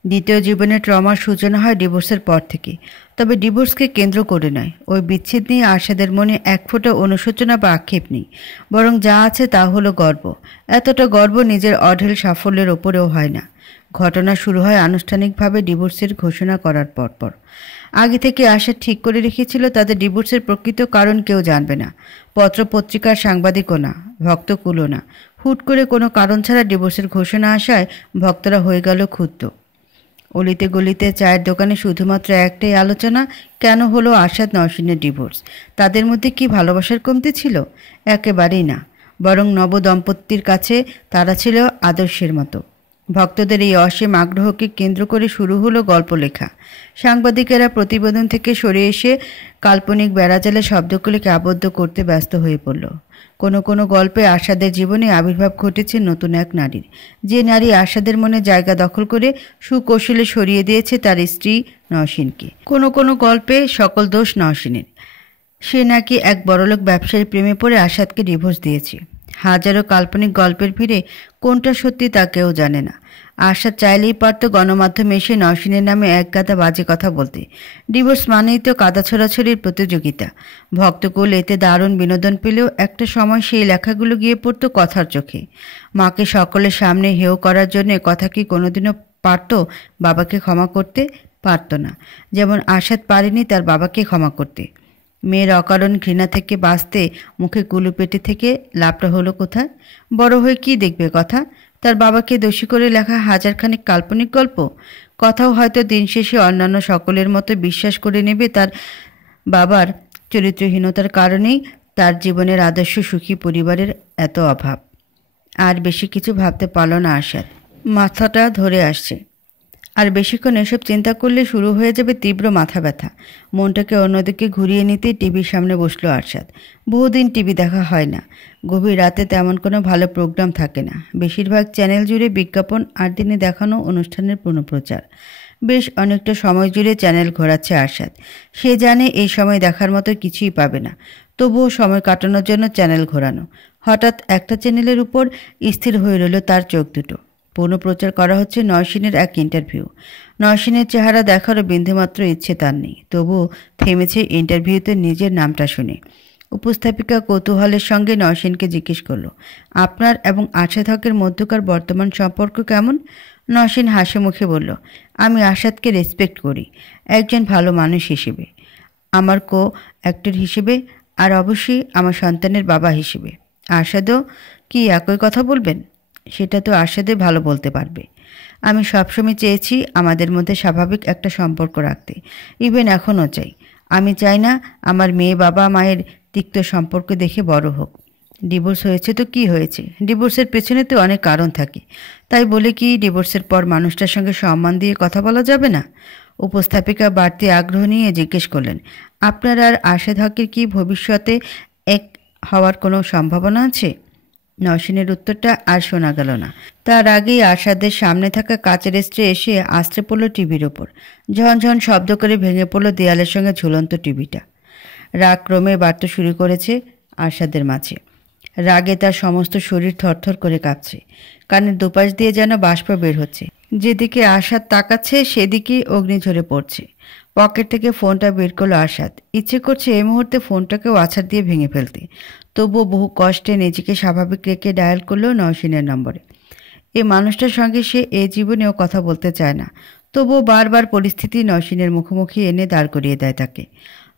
দ্বিতীয় জীবনের ট্রমার সূচনা হয় ডিভোর্সের পর থেকে। তবে ডিভোর্সকে কেন্দ্র করে নয়। ওই বিচ্ছেদ নিয়ে আশাদের মনে এক ফোঁটা অনুশোচনা বা আক্ষেপ নেই, বরং যা আছে তা হলো গর্ব। এতটা গর্ব নিজের অঢেল সাফল্যের ওপরেও হয় না। ঘটনা শুরু হয় আনুষ্ঠানিকভাবে ডিভোর্সের ঘোষণা করার পরপর। আগে থেকে আশা ঠিক করে রেখেছিল তাদের ডিভোর্সের প্রকৃত কারণ কেউ জানবে না, পত্রপত্রিকার সাংবাদিকও না, ভক্তকুলও না। হুট করে কোনো কারণ ছাড়া ডিভোর্সের ঘোষণা আসায় ভক্তরা হয়ে গেল ক্ষুব্ধ। অলিতে গলিতে চায়ের দোকানে শুধুমাত্র একটাই আলোচনা, কেন হলো আশাদ নওশিনের ডিভোর্স? তাদের মধ্যে কি ভালোবাসার কমতি ছিল? একেবারেই না, বরং নবদম্পতির কাছে তারা ছিল আদর্শের মতো। ভক্তদের এই অসীম আগ্রহকে কেন্দ্র করে শুরু হলো গল্প লেখা। সাংবাদিকেরা প্রতিবেদন থেকে সরে এসে কাল্পনিক বেড়াজালে শব্দগুলিকে আবদ্ধ করতে ব্যস্ত হয়ে পড়ল। কোনো কোনো গল্পে আশাদের জীবনে আবির্ভাব ঘটেছে নতুন এক নারীর, যে নারী আশাদের মনে জায়গা দখল করে সুকৌশলে সরিয়ে দিয়েছে তার স্ত্রী নওশিনকে। কোনো কোনো গল্পে সকল দোষ নওশিনের। সে নাকি এক বড়লোক ব্যবসায়ীর প্রেমে পড়ে আশাদকে ডিভোর্স দিয়েছে। হাজারো কাল্পনিক গল্পের ভিড়ে কোনটা সত্যি তা কেউ জানে না। আশাদ চাইলেই পারত গণমাধ্যমে এসে নওশিনের নামে এক গাদা বাজে কথা বলতে। ডিভোর্স মানেই তো কাদা ছড়াছড়ির প্রতিযোগিতা। ভক্তকুল এতে দারুণ বিনোদন পেলেও একটা সময় সেই লেখাগুলো গিয়ে পড়তো কথার চোখে। মাকে সকলের সামনে হেয় করার জন্য কথা কি কোনোদিনও পারত বাবাকে ক্ষমা করতে? পারত না। যেমন আশাদ পারেনি তার বাবাকে ক্ষমা করতে। মেয়ের অকারণ ঘৃণা থেকে বাঁচতে মুখে কুলুপেটে থেকে লাভটা হলো কোথায়? বড় হয়ে কি দেখবে কথা? তার বাবাকে দোষী করে লেখা হাজারখানেক কাল্পনিক গল্প। কথাও হয়তো দিন শেষে অন্যান্য সকলের মতো বিশ্বাস করে নেবে তার বাবার চরিত্রহীনতার কারণেই তার জীবনের আদর্শ সুখী পরিবারের এত অভাব। আর বেশি কিছু ভাবতে পারল না আশাদ। মাথাটা ধরে আসছে। আর বেশিক্ষণ এসব চিন্তা করলে শুরু হয়ে যাবে তীব্র মাথা ব্যথা। মনটাকে অন্যদিকে ঘুরিয়ে নিতে টিভির সামনে বসলো আরশাদ। বহুদিন টিভি দেখা হয় না। গভীর রাতে তেমন কোনো ভালো প্রোগ্রাম থাকে না। বেশিরভাগ চ্যানেল জুড়ে বিজ্ঞাপন আর দিনে দেখানো অনুষ্ঠানের পুনঃপ্রচার। বেশ অনেকটা সময় জুড়ে চ্যানেল ঘোরাচ্ছে আরশাদ। সে জানে এই সময় দেখার মতো কিছুই পাবে না, তবুও সময় কাটানোর জন্য চ্যানেল ঘোরানো। হঠাৎ একটা চ্যানেলের উপর স্থির হয়ে রইল তার চোখ দুটো। পুনঃপ্রচার করা হচ্ছে নওশিনের এক ইন্টারভিউ। নওশিনের চেহারা দেখারও বিন্দুমাত্র ইচ্ছে তার নেই, তবুও থেমেছে ইন্টারভিউতে নিজের নামটা শুনে। উপস্থাপিকা কৌতূহলের সঙ্গে নওশিনকে জিজ্ঞেস করল, আপনার এবং আশাদ হকের মধ্যকার বর্তমান সম্পর্ক কেমন? নওশিন হাসি মুখে বলল, আমি আশাদকে রেসপেক্ট করি একজন ভালো মানুষ হিসেবে, আমার কো অ্যাক্টর হিসেবে, আর অবশ্যই আমার সন্তানের বাবা হিসেবে। আশাদও কি একই কথা বলবেন? সেটা তো আশাদে ভালো বলতে পারবে। আমি সবসময় চেয়েছি আমাদের মধ্যে স্বাভাবিক একটা সম্পর্ক রাখতে, ইভেন এখনও চাই। আমি চাই না আমার মেয়ে বাবা মায়ের তিক্ত সম্পর্ক দেখে বড় হোক। ডিভোর্স হয়েছে তো কি হয়েছে? ডিভোর্সের পেছনে তো অনেক কারণ থাকে। তাই বলে কি ডিভোর্সের পর মানুষটার সঙ্গে সম্মান দিয়ে কথা বলা যাবে না? উপস্থাপিকা বাড়তি আগ্রহ নিয়ে জিজ্ঞেস করলেন, আপনার আর আশাদ হকের কি ভবিষ্যতে এক হওয়ার কোনো সম্ভাবনা আছে? নওশিনের উত্তরটা আর শোনা গেল না। তার আগেই আরশাদের সামনে থাকা কাচের স্ট্রে এসে আছড়ে পড়ল টিভির ওপর। ঝনঝন শব্দ করে ভেঙে পড়ল দেয়ালের সঙ্গে ঝুলন্ত টিভিটা। রাগ ক্রমে বাড়তে শুরু করেছে আরশাদের মাঝে। রাগে তার সমস্ত শরীর থরথর করে কাঁপছে। কানের দুপাশ দিয়ে যেন বাষ্প বের হচ্ছে। যেদিকে আরশাদ তাকাচ্ছে সেদিকেই অগ্নি ঝরে পড়ছে। পকেট থেকে ফোনটা বের করলো আরশাদ। ইচ্ছে করছে এই মুহূর্তে ফোনটাকেও আছাড় দিয়ে ভেঙে ফেলতে। তবুও বহু কষ্টে নিজেকে স্বাভাবিক রেখে ডায়াল করলো নওশিনের নম্বরে। এই মানুষটার সঙ্গে সে এ জীবনেও কথা বলতে চায় না, তবুও বারবার পরিস্থিতি নওশিনের মুখোমুখি এনে দাঁড় করিয়ে দেয় তাকে।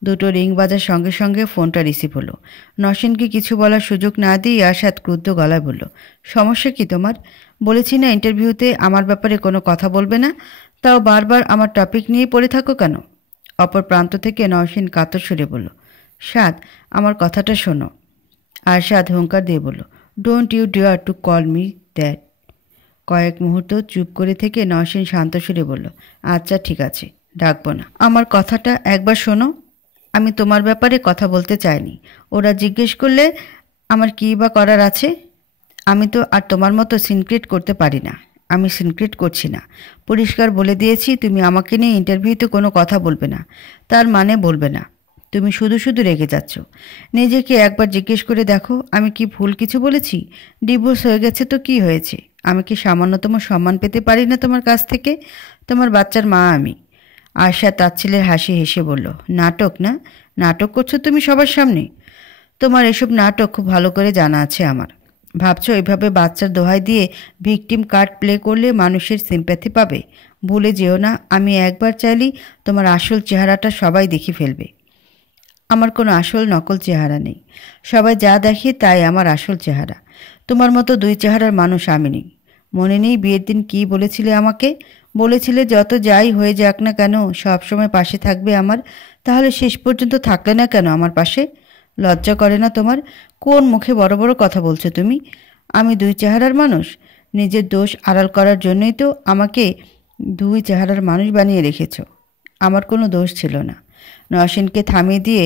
দুটো রিং বাজার সঙ্গে সঙ্গে ফোনটা রিসিভ হলো। নওশিনকে কিছু বলার সুযোগ না দিয়ে আরশাদ ক্রুদ্ধ গলায় বলল, সমস্যা কি তোমার? বলেছি না ইন্টারভিউতে আমার ব্যাপারে কোনো কথা বলবে না, তাও বারবার আমার টপিক নিয়েই পড়ে থাকো কেন? অপর প্রান্ত থেকে নওশিন কাতর সুরে বলল, সাদ আমার কথাটা শোনো। আরশাদ হুঙ্কার দিয়ে বলল, don't you dare to call me that. কয়েক মুহূর্ত চুপ করে থেকে নওশিন শান্ত সুরে বলল, আচ্ছা ঠিক আছে, ডাকবো না। আমার কথাটা একবার শোনো। আমি তোমার ব্যাপারে কথা বলতে চাইনি। ওরা জিজ্ঞেস করলে আমার কী বা করার আছে? আমি তো আর তোমার মতো সিনক্রেট করতে পারি না। আমি সিনক্রেট করছি না। পরিষ্কার বলে দিয়েছি তুমি আমাকে নিয়ে ইন্টারভিউতে কোনো কথা বলবে না। তার মানে বলবে না। তুমি শুধু শুধু রেগে যাচ্ছ। নিজেকে একবার জিজ্ঞেস করে দেখো আমি কি ভুল কিছু বলেছি? ডিভোর্স হয়ে গেছে তো কি হয়েছে? আমি কি সামান্যতম সম্মান পেতে পারি না তোমার কাছ থেকে? তোমার বাচ্চার মা আমি। আশা তাচ্ছিলের হাসি হেসে বলল, নাটক না? নাটক করছো তুমি সবার সামনে? তোমার এসব নাটক খুব ভালো করে জানা আছে আমার। ভাবছো এভাবে বাচ্চার দোহাই দিয়ে ভিকটিম কার্ড প্লে করলে মানুষের সিম্প্যাথি পাবে? ভুলে যেও না, আমি একবার চাইলেই তোমার আসল চেহারাটা সবাই দেখে ফেলবে। আমার কোনো আসল নকল চেহারা নেই। সবাই যা দেখে তাই আমার আসল চেহারা। তোমার মতো দুই চেহারার মানুষ আমি নেই। মনে নেই বিয়ের দিন কী বলেছিলে আমাকে? বলেছিলে যত যাই হয়ে যাক না কেন সব সময় পাশে থাকবে আমার। তাহলে শেষ পর্যন্ত থাকলে না কেন আমার পাশে? লজ্জা করে না তোমার? কোন মুখে বড় বড় কথা বলছো তুমি? আমি দুই চেহারার মানুষ? নিজের দোষ আড়াল করার জন্যই তো আমাকে দুই চেহারার মানুষ বানিয়ে রেখেছ। আমার কোনো দোষ ছিল না। নওশিনকে থামিয়ে দিয়ে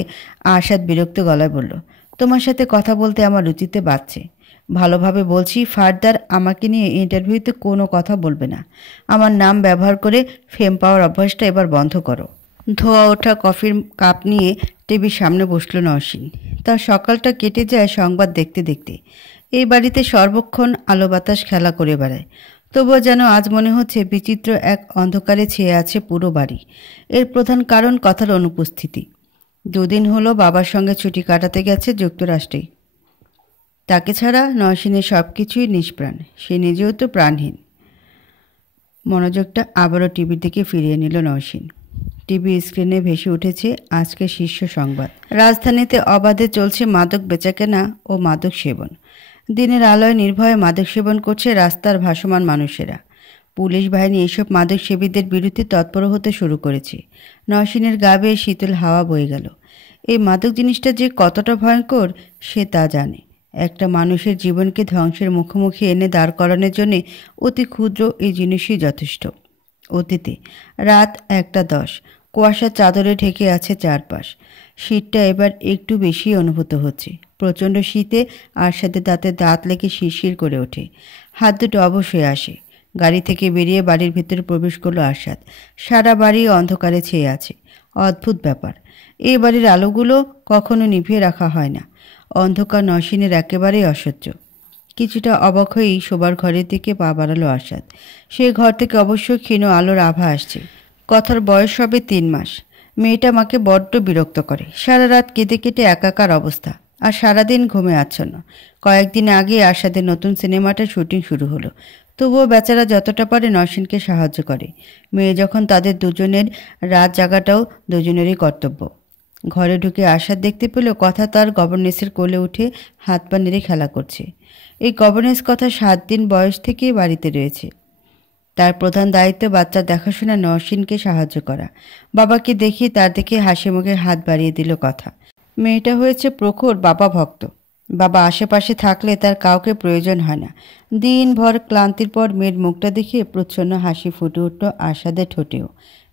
আরশাদ বিরক্ত গলায় বলল, তোমার সাথে কথা বলতে আমার রুচিতে বাড়ছে। ভালোভাবে বলছি, ফার্দার আমাকে নিয়ে ইন্টারভিউতে কোনো কথা বলবে না। আমার নাম ব্যবহার করে ফেম পাওয়ার অভ্যাসটা এবার বন্ধ করো। ধোয়া ওঠা কফির কাপ নিয়ে টিভির সামনে বসল নওশিন। তার সকালটা কেটে যায় সংবাদ দেখতে দেখতে। এই বাড়িতে সর্বক্ষণ আলো বাতাস খেলা করে বেড়ায়। তবুও যেন আজ মনে হচ্ছে বিচিত্র এক অন্ধকারে ছেয়ে আছে পুরো বাড়ি। এর প্রধান কারণ কথার অনুপস্থিতি। দুদিন হলো বাবার সঙ্গে ছুটি কাটাতে গেছে যুক্তরাষ্ট্রে। তাকে ছাড়া নওশিনের সব কিছুই নিষ্প্রাণ। সে নিজেও তো প্রাণহীন। মনোযোগটা আবারও টিভির দিকে ফিরিয়ে নিল নওশিন। টিভি স্ক্রিনে ভেসে উঠেছে আজকের শীর্ষ সংবাদ। রাজধানীতে অবাধে চলছে মাদক বেচাকেনা ও মাদক সেবন। দিনের আলোয় নির্ভয়ে মাদক সেবন করছে রাস্তার ভাসমান মানুষেরা। পুলিশ বাহিনী এসব মাদক সেবীদের বিরুদ্ধে তৎপর হতে শুরু করেছে। নওশিনের গা বেয়ে শীতল হাওয়া বয়ে গেল। এই মাদক জিনিসটা যে কতটা ভয়ঙ্কর সে তা জানে। একটা মানুষের জীবনকে ধ্বংসের মুখোমুখি এনে দাঁড় করানোর জন্যে অতি ক্ষুদ্র এই জিনিসই যথেষ্ট। অতীতে রাত 1:10, কুয়াশার চাদরে ঢেকে আছে চারপাশ। শীতটা এবার একটু বেশি অনুভূত হচ্ছে। প্রচণ্ড শীতে আরশাদের দাঁতে দাঁত লেগে শিরশির করে ওঠে। হাত দুটো অবশ হয়ে আসে। গাড়ি থেকে বেরিয়ে বাড়ির ভেতরে প্রবেশ করলো আরশাদ। সারা বাড়ি অন্ধকারে ছেয়ে আছে। অদ্ভুত ব্যাপার, এই বাড়ির আলোগুলো কখনো নিভিয়ে রাখা হয় না। অন্ধকার নওশিনের একেবারেই অসহ্য। কিছুটা অবাক হয়েই শোবার ঘরের দিকে পা বাড়ালো আরশাদ। সে ঘর থেকে অবশ্য ক্ষীণ আলোর আভা আসছে। কথার বয়স হবে 3 মাস। মেয়েটা মাকে বড্ড বিরক্ত করে। সারা রাত কেঁদে কেটে একাকার অবস্থা, আর সারাদিন ঘুমে আচ্ছন্ন। কয়েকদিন আগে আরশাদের নতুন সিনেমাটার শুটিং শুরু হলো। তবুও বেচারা যতটা পারে নওশিনকে সাহায্য করে। মেয়ে যখন তাদের দুজনের, রাত জাগাটাও দুজনেরই কর্তব্য। ঘরে ঢুকে আরশাদ দেখতে পেল কথা তার গভর্নেসের কোলে উঠে হাত পা নেড়ে খেলা করছে। এই গভর্নেস কথা 7 দিন বয়স থেকেই বাড়িতে রয়েছে। তার প্রধান দায়িত্ব বাচ্চার দেখাশোনা নওশিনকে সাহায্য করা। বাবাকে দেখিয়ে তার দিকে হাসি মুখে হাত বাড়িয়ে দিল কথা। মেয়েটা হয়েছে প্রখর বাবা ভক্ত। বাবা আশেপাশে থাকলে তার কাউকে প্রয়োজন হয় না। দিনভর ক্লান্তির পর মেয়ের মুখটা দেখে প্রচ্ছন্ন হাসি ফুটে উঠল আরশাদের ঠোঁটেও।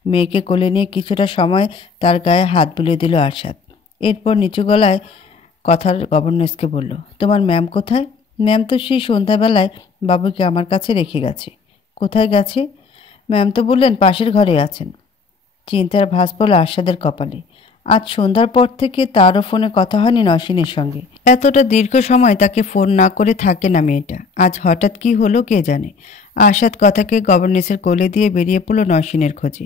মেয়েকে কোলে নিয়ে কিছুটা সময় তার গায়ে হাত বুলিয়ে দিল আরশাদ। এরপর নিচু গলায় কথার গভর্নেসকে বলল, তোমার ম্যাম কোথায়? ম্যাম তো সেই সন্ধ্যাবেলায় বাবুকে আমার কাছে রেখে গেছে। কোথায় গেছে? ম্যাম তো বললেন পাশের ঘরে আছেন। চিন্তার ভাঁজ পড়ল আরশাদের কপালে। আজ সন্ধ্যার পর থেকে তারও ফোনে কথা হয়নি নসীনের সঙ্গে। এতটা দীর্ঘ সময় তাকে ফোন না করে থাকে না মেয়েটা। আজ হঠাৎ কি হলো কে জানে। আরশাদ কথাকে গভর্নেসের কোলে দিয়ে বেরিয়ে পড়ল নসীনের খোঁজে।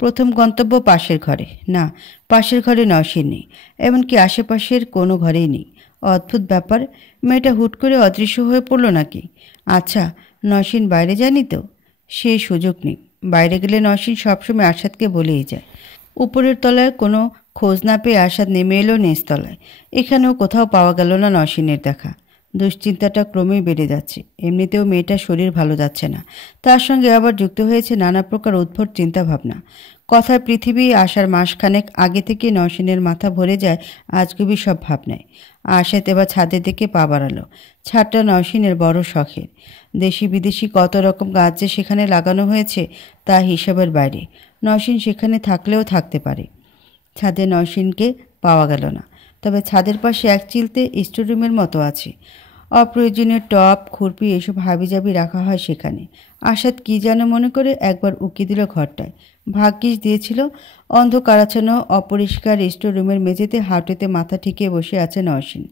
প্রথম গন্তব্য পাশের ঘরে। না, পাশের ঘরে নসীন নেই, এমনকি আশেপাশের কোনো ঘরেই নেই। অদ্ভুত ব্যাপার, মেয়েটা হুট করে অদৃশ্য হয়ে পড়ল নাকি? আচ্ছা, নসীন বাইরে যায়নি তো? সেই সুযোগ নেই। বাইরে গেলে নসীন সবসময় আরশাদকে বলেই যায়। উপরের তলায় কোনো খোঁজ না পেয়ে আরশাদ নেমে এলো নিচতলায়। এখানেও কোথাও পাওয়া গেল না নসীনের দেখা। দুশ্চিন্তাটা ক্রমেই বেড়ে যাচ্ছে। এমনিতেও মেয়েটার শরীর ভালো যাচ্ছে না, তার সঙ্গে আবার যুক্ত হয়েছে নানা প্রকার উদ্ভট চিন্তাভাবনা। কথার পৃথিবী আসার মাসখানেক আগে থেকে নসীনের মাথা ভরে যায় আজগুবি সব ভাবনায়। আরশাদ এবার ছাদের দিকে পা বাড়ালো। ছাদটা নসীনের বড় শখের। দেশি বিদেশি কত রকম গাছ যে সেখানে লাগানো হয়েছে তা হিসাবের বাইরে। নসীন সেখানে থাকলেও থাকতে পারে। ছাদে নসীনকে পাওয়া গেল না, তবে ছাদের পাশে এক চিলতে স্টোররুমের মতো আছে। অপ্রয়োজনীয় টপ, খুরপি এসব হাবিজাবি রাখা হয় সেখানে। আরশাদ কি যেন মনে করে একবার উকি দিল ঘরটায়। ভাগ্যিস দিয়েছিল। অন্ধকারাচ্ছন্ন অপরিষ্কার স্টোররুমের মেঝেতে হাঁটুতে মাথা ঠেকিয়ে বসে আছে নসীন।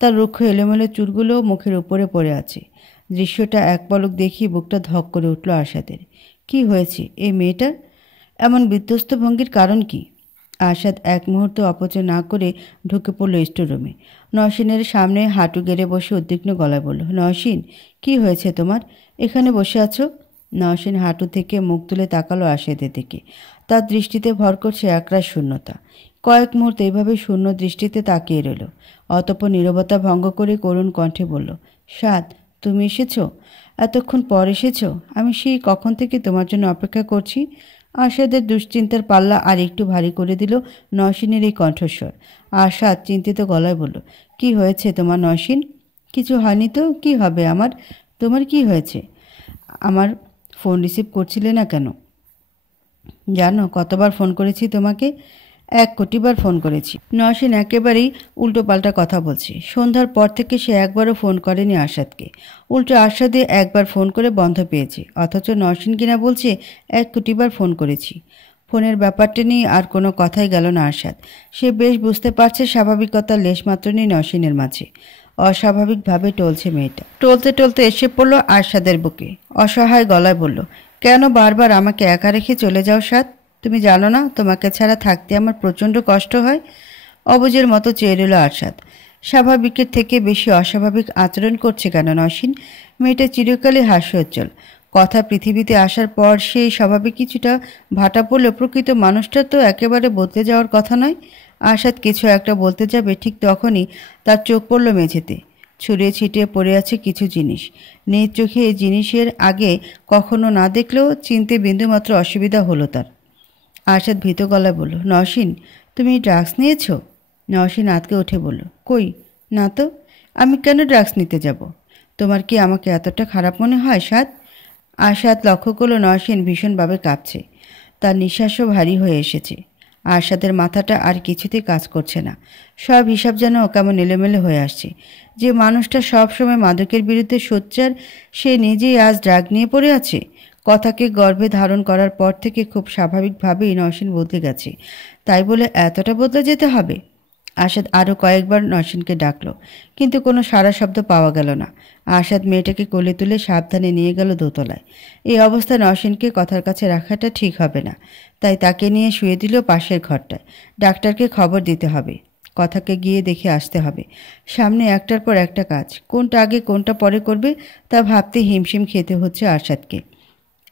তার রুক্ষ এলোমেলো চুলগুলো মুখের উপরে পড়ে আছে। দৃশ্যটা এক পলক দেখি বুকটা ধক করে উঠল আরশাদের। কি হয়েছে এই মেয়েটার? এমন বিধ্বস্ত ভঙ্গির কারণ কি? আরশাদ এক মুহূর্ত অপচয় না করে ঢুকে পড়ল স্টোররুমে। নসীনের সামনে হাঁটু গেড়ে বসে উদ্বিগ্ন গলায় বলল, নসীন, কি হয়েছে তোমার? এখানে বসে আছো? নসীন হাঁটু থেকে মুখ তুলে তাকালো আরশাদের দিকে। তার দৃষ্টিতে ভর করছে একরাশ শূন্যতা। কয়েক মুহূর্ত এভাবে শূন্য দৃষ্টিতে তাকিয়ে রইল। অতঃপর নীরবতা ভঙ্গ করে করুণ কণ্ঠে বলল, সাদ, তুমি এসেছ? এতক্ষণ পর এসেছ? আমি সেই কখন থেকে তোমার জন্য অপেক্ষা করছি। আরশাদের দুশ্চিন্তার পাল্লা আর একটু ভারী করে দিল নসীনের এই কণ্ঠস্বর। আরশাদ চিন্তিত গলায় বলল, কি হয়েছে তোমার নসীন? কিছু হয়নি তো, কি হবে আমার? তোমার কি হয়েছে? আমার ফোন রিসিভ করছিলে না কেন? জানো কতবার ফোন করেছি তোমাকে? 1,000,000,000 বার ফোন করেছি। নসীন একেবারেই উল্টোপাল্টা কথা বলছে। সন্ধ্যার পর থেকে সে একবারও ফোন করেনি আরশাদকে। উল্টো আরশাদে একবার ফোন করে বন্ধ পেয়েছে, অথচ নসীন কিনা বলছে 1,000,000,000 বার ফোন করেছি। ফোনের ব্যাপারটা নিয়ে আর কোনো কথাই গেল না আরশাদ। সে বেশ বুঝতে পারছে স্বাভাবিকতার লেশমাত্র নেই নসীনের মাঝে। অস্বাভাবিকভাবে টলছে মেয়েটা। টলতে টলতে এসে পড়ল আরশাদের বুকে। অসহায় গলায় বলল, কেন বারবার আমাকে একা রেখে চলে যাও সাদ? তুমি জানো না তোমাকে ছাড়া থাকতে আমার প্রচণ্ড কষ্ট হয়? অবুঝের মতো চেয়ে রইল আরশাদ। স্বাভাবিকের থেকে বেশি অস্বাভাবিক আচরণ করছে কেন নসীন? মেয়েটা চিরকালই হাস্যোজ্জ্বল। কথা পৃথিবীতে আসার পর সেই স্বাভাবিক কিছুটা ভাটা পড়লেও প্রকৃত মানুষটা তো একেবারে বদলে যাওয়ার কথা নয়। আরশাদ কিছু একটা বলতে যাবে ঠিক তখনই তার চোখ পড়ল মেঝেতে। ছড়িয়ে ছিটিয়ে পড়ে আছে কিছু জিনিস। নিজ চোখে এই জিনিসের আগে কখনো না দেখলেও চিনতে বিন্দুমাত্র অসুবিধা হলো তার। আরশাদ ভীত গলায় বলল, নসীন, তুমি ড্রাগস নিয়েছ? নসীন আঁতকে উঠে বলল, কই, না তো। আমি কেন ড্রাগস নিতে যাব? তোমার কি আমাকে এতটা খারাপ মনে হয় সাদ? আরশাদ লক্ষ্য করল নসীন ভীষণভাবে কাঁপছে। তার নিঃশ্বাসও ভারী হয়ে এসেছে। আরশাদের মাথাটা আর কিছুতেই কাজ করছে না। সব হিসাব যেন কেমন এলোমেলো হয়ে আসছে। যে মানুষটা সবসময় মাদকের বিরুদ্ধে সোচ্চার, সে নিজেই আজ ড্রাগ নিয়ে পড়ে আছে। কথাকে গর্ভে ধারণ করার পর থেকে খুব স্বাভাবিকভাবেই নসীন বদলে গেছে। তাই বলে এতটা বদলে যেতে হবে? আরশাদ আরও কয়েকবার নসীনকে ডাকল, কিন্তু কোনো সাড়া শব্দ পাওয়া গেল না। আরশাদ মেয়েটাকে কোলে তুলে সাবধানে নিয়ে গেল দোতলায়। এই অবস্থায় নসীনকে কথার কাছে রাখাটা ঠিক হবে না, তাই তাকে নিয়ে শুয়ে দিল পাশের ঘরটায়। ডাক্তারকে খবর দিতে হবে, কথাকে গিয়ে দেখে আসতে হবে। সামনে একটার পর একটা কাজ, কোনটা আগে কোনটা পরে করবে তা ভাবতে হিমশিম খেতে হচ্ছে আরশাদকে।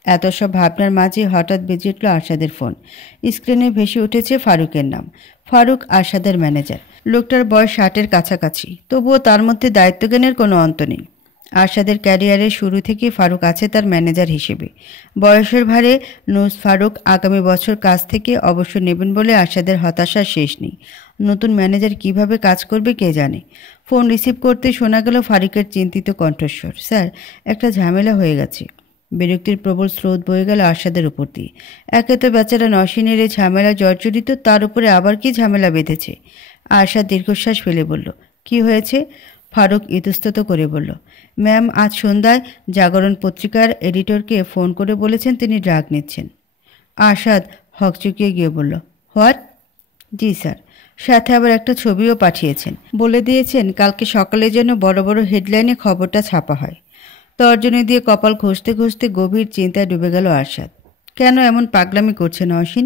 এত সব ভাবনার মাঝে হঠাৎ বেজে উঠল আরশাদের ফোন। স্ক্রিনে ভেসে উঠেছে ফারুকের নাম। ফারুক আরশাদের ম্যানেজার। লোকটার বয়স 60-এর কাছাকাছি, তবুও তার মধ্যে দায়িত্বজ্ঞানের কোনো অন্ত নেই। আরশাদের ক্যারিয়ারের শুরু থেকে ফারুক আছে তার ম্যানেজার হিসেবে। বয়সের ভারে নুস ফারুক আগামী বছর কাজ থেকে অবসর নেবেন বলে আরশাদের হতাশার শেষ নেই। নতুন ম্যানেজার কিভাবে কাজ করবে কে জানে। ফোন রিসিভ করতে শোনা গেল ফারুকের চিন্তিত কণ্ঠস্বর, স্যার, একটা ঝামেলা হয়ে গেছে। বিরক্তির প্রবল স্রোত বয়ে গেল আরশাদের উপর দিয়ে। একে তো বেচারা নসীনের এই ঝামেলা জর্জরিত, তার উপরে আবার কি ঝামেলা বেঁধেছে। আরশাদ দীর্ঘশ্বাস ফেলে বলল, কি হয়েছে? ফারুক ইতস্তত করে বলল, ম্যাম আজ সন্ধ্যায় জাগরণ পত্রিকার এডিটরকে ফোন করে বলেছেন তিনি ড্রাগ নিচ্ছেন। আরশাদ হকচকিয়ে গিয়ে বলল, হোয়াট? জি স্যার, সাথে আবার একটা ছবিও পাঠিয়েছেন। বলে দিয়েছেন কালকে সকালে যেন বড় বড় হেডলাইনে খবরটা ছাপা হয়। তর্জনী দিয়ে কপাল ঘষতে ঘষতে গভীর চিন্তায় ডুবে গেল আরশাদ। কেন এমন পাগলামি করছে নওশিন?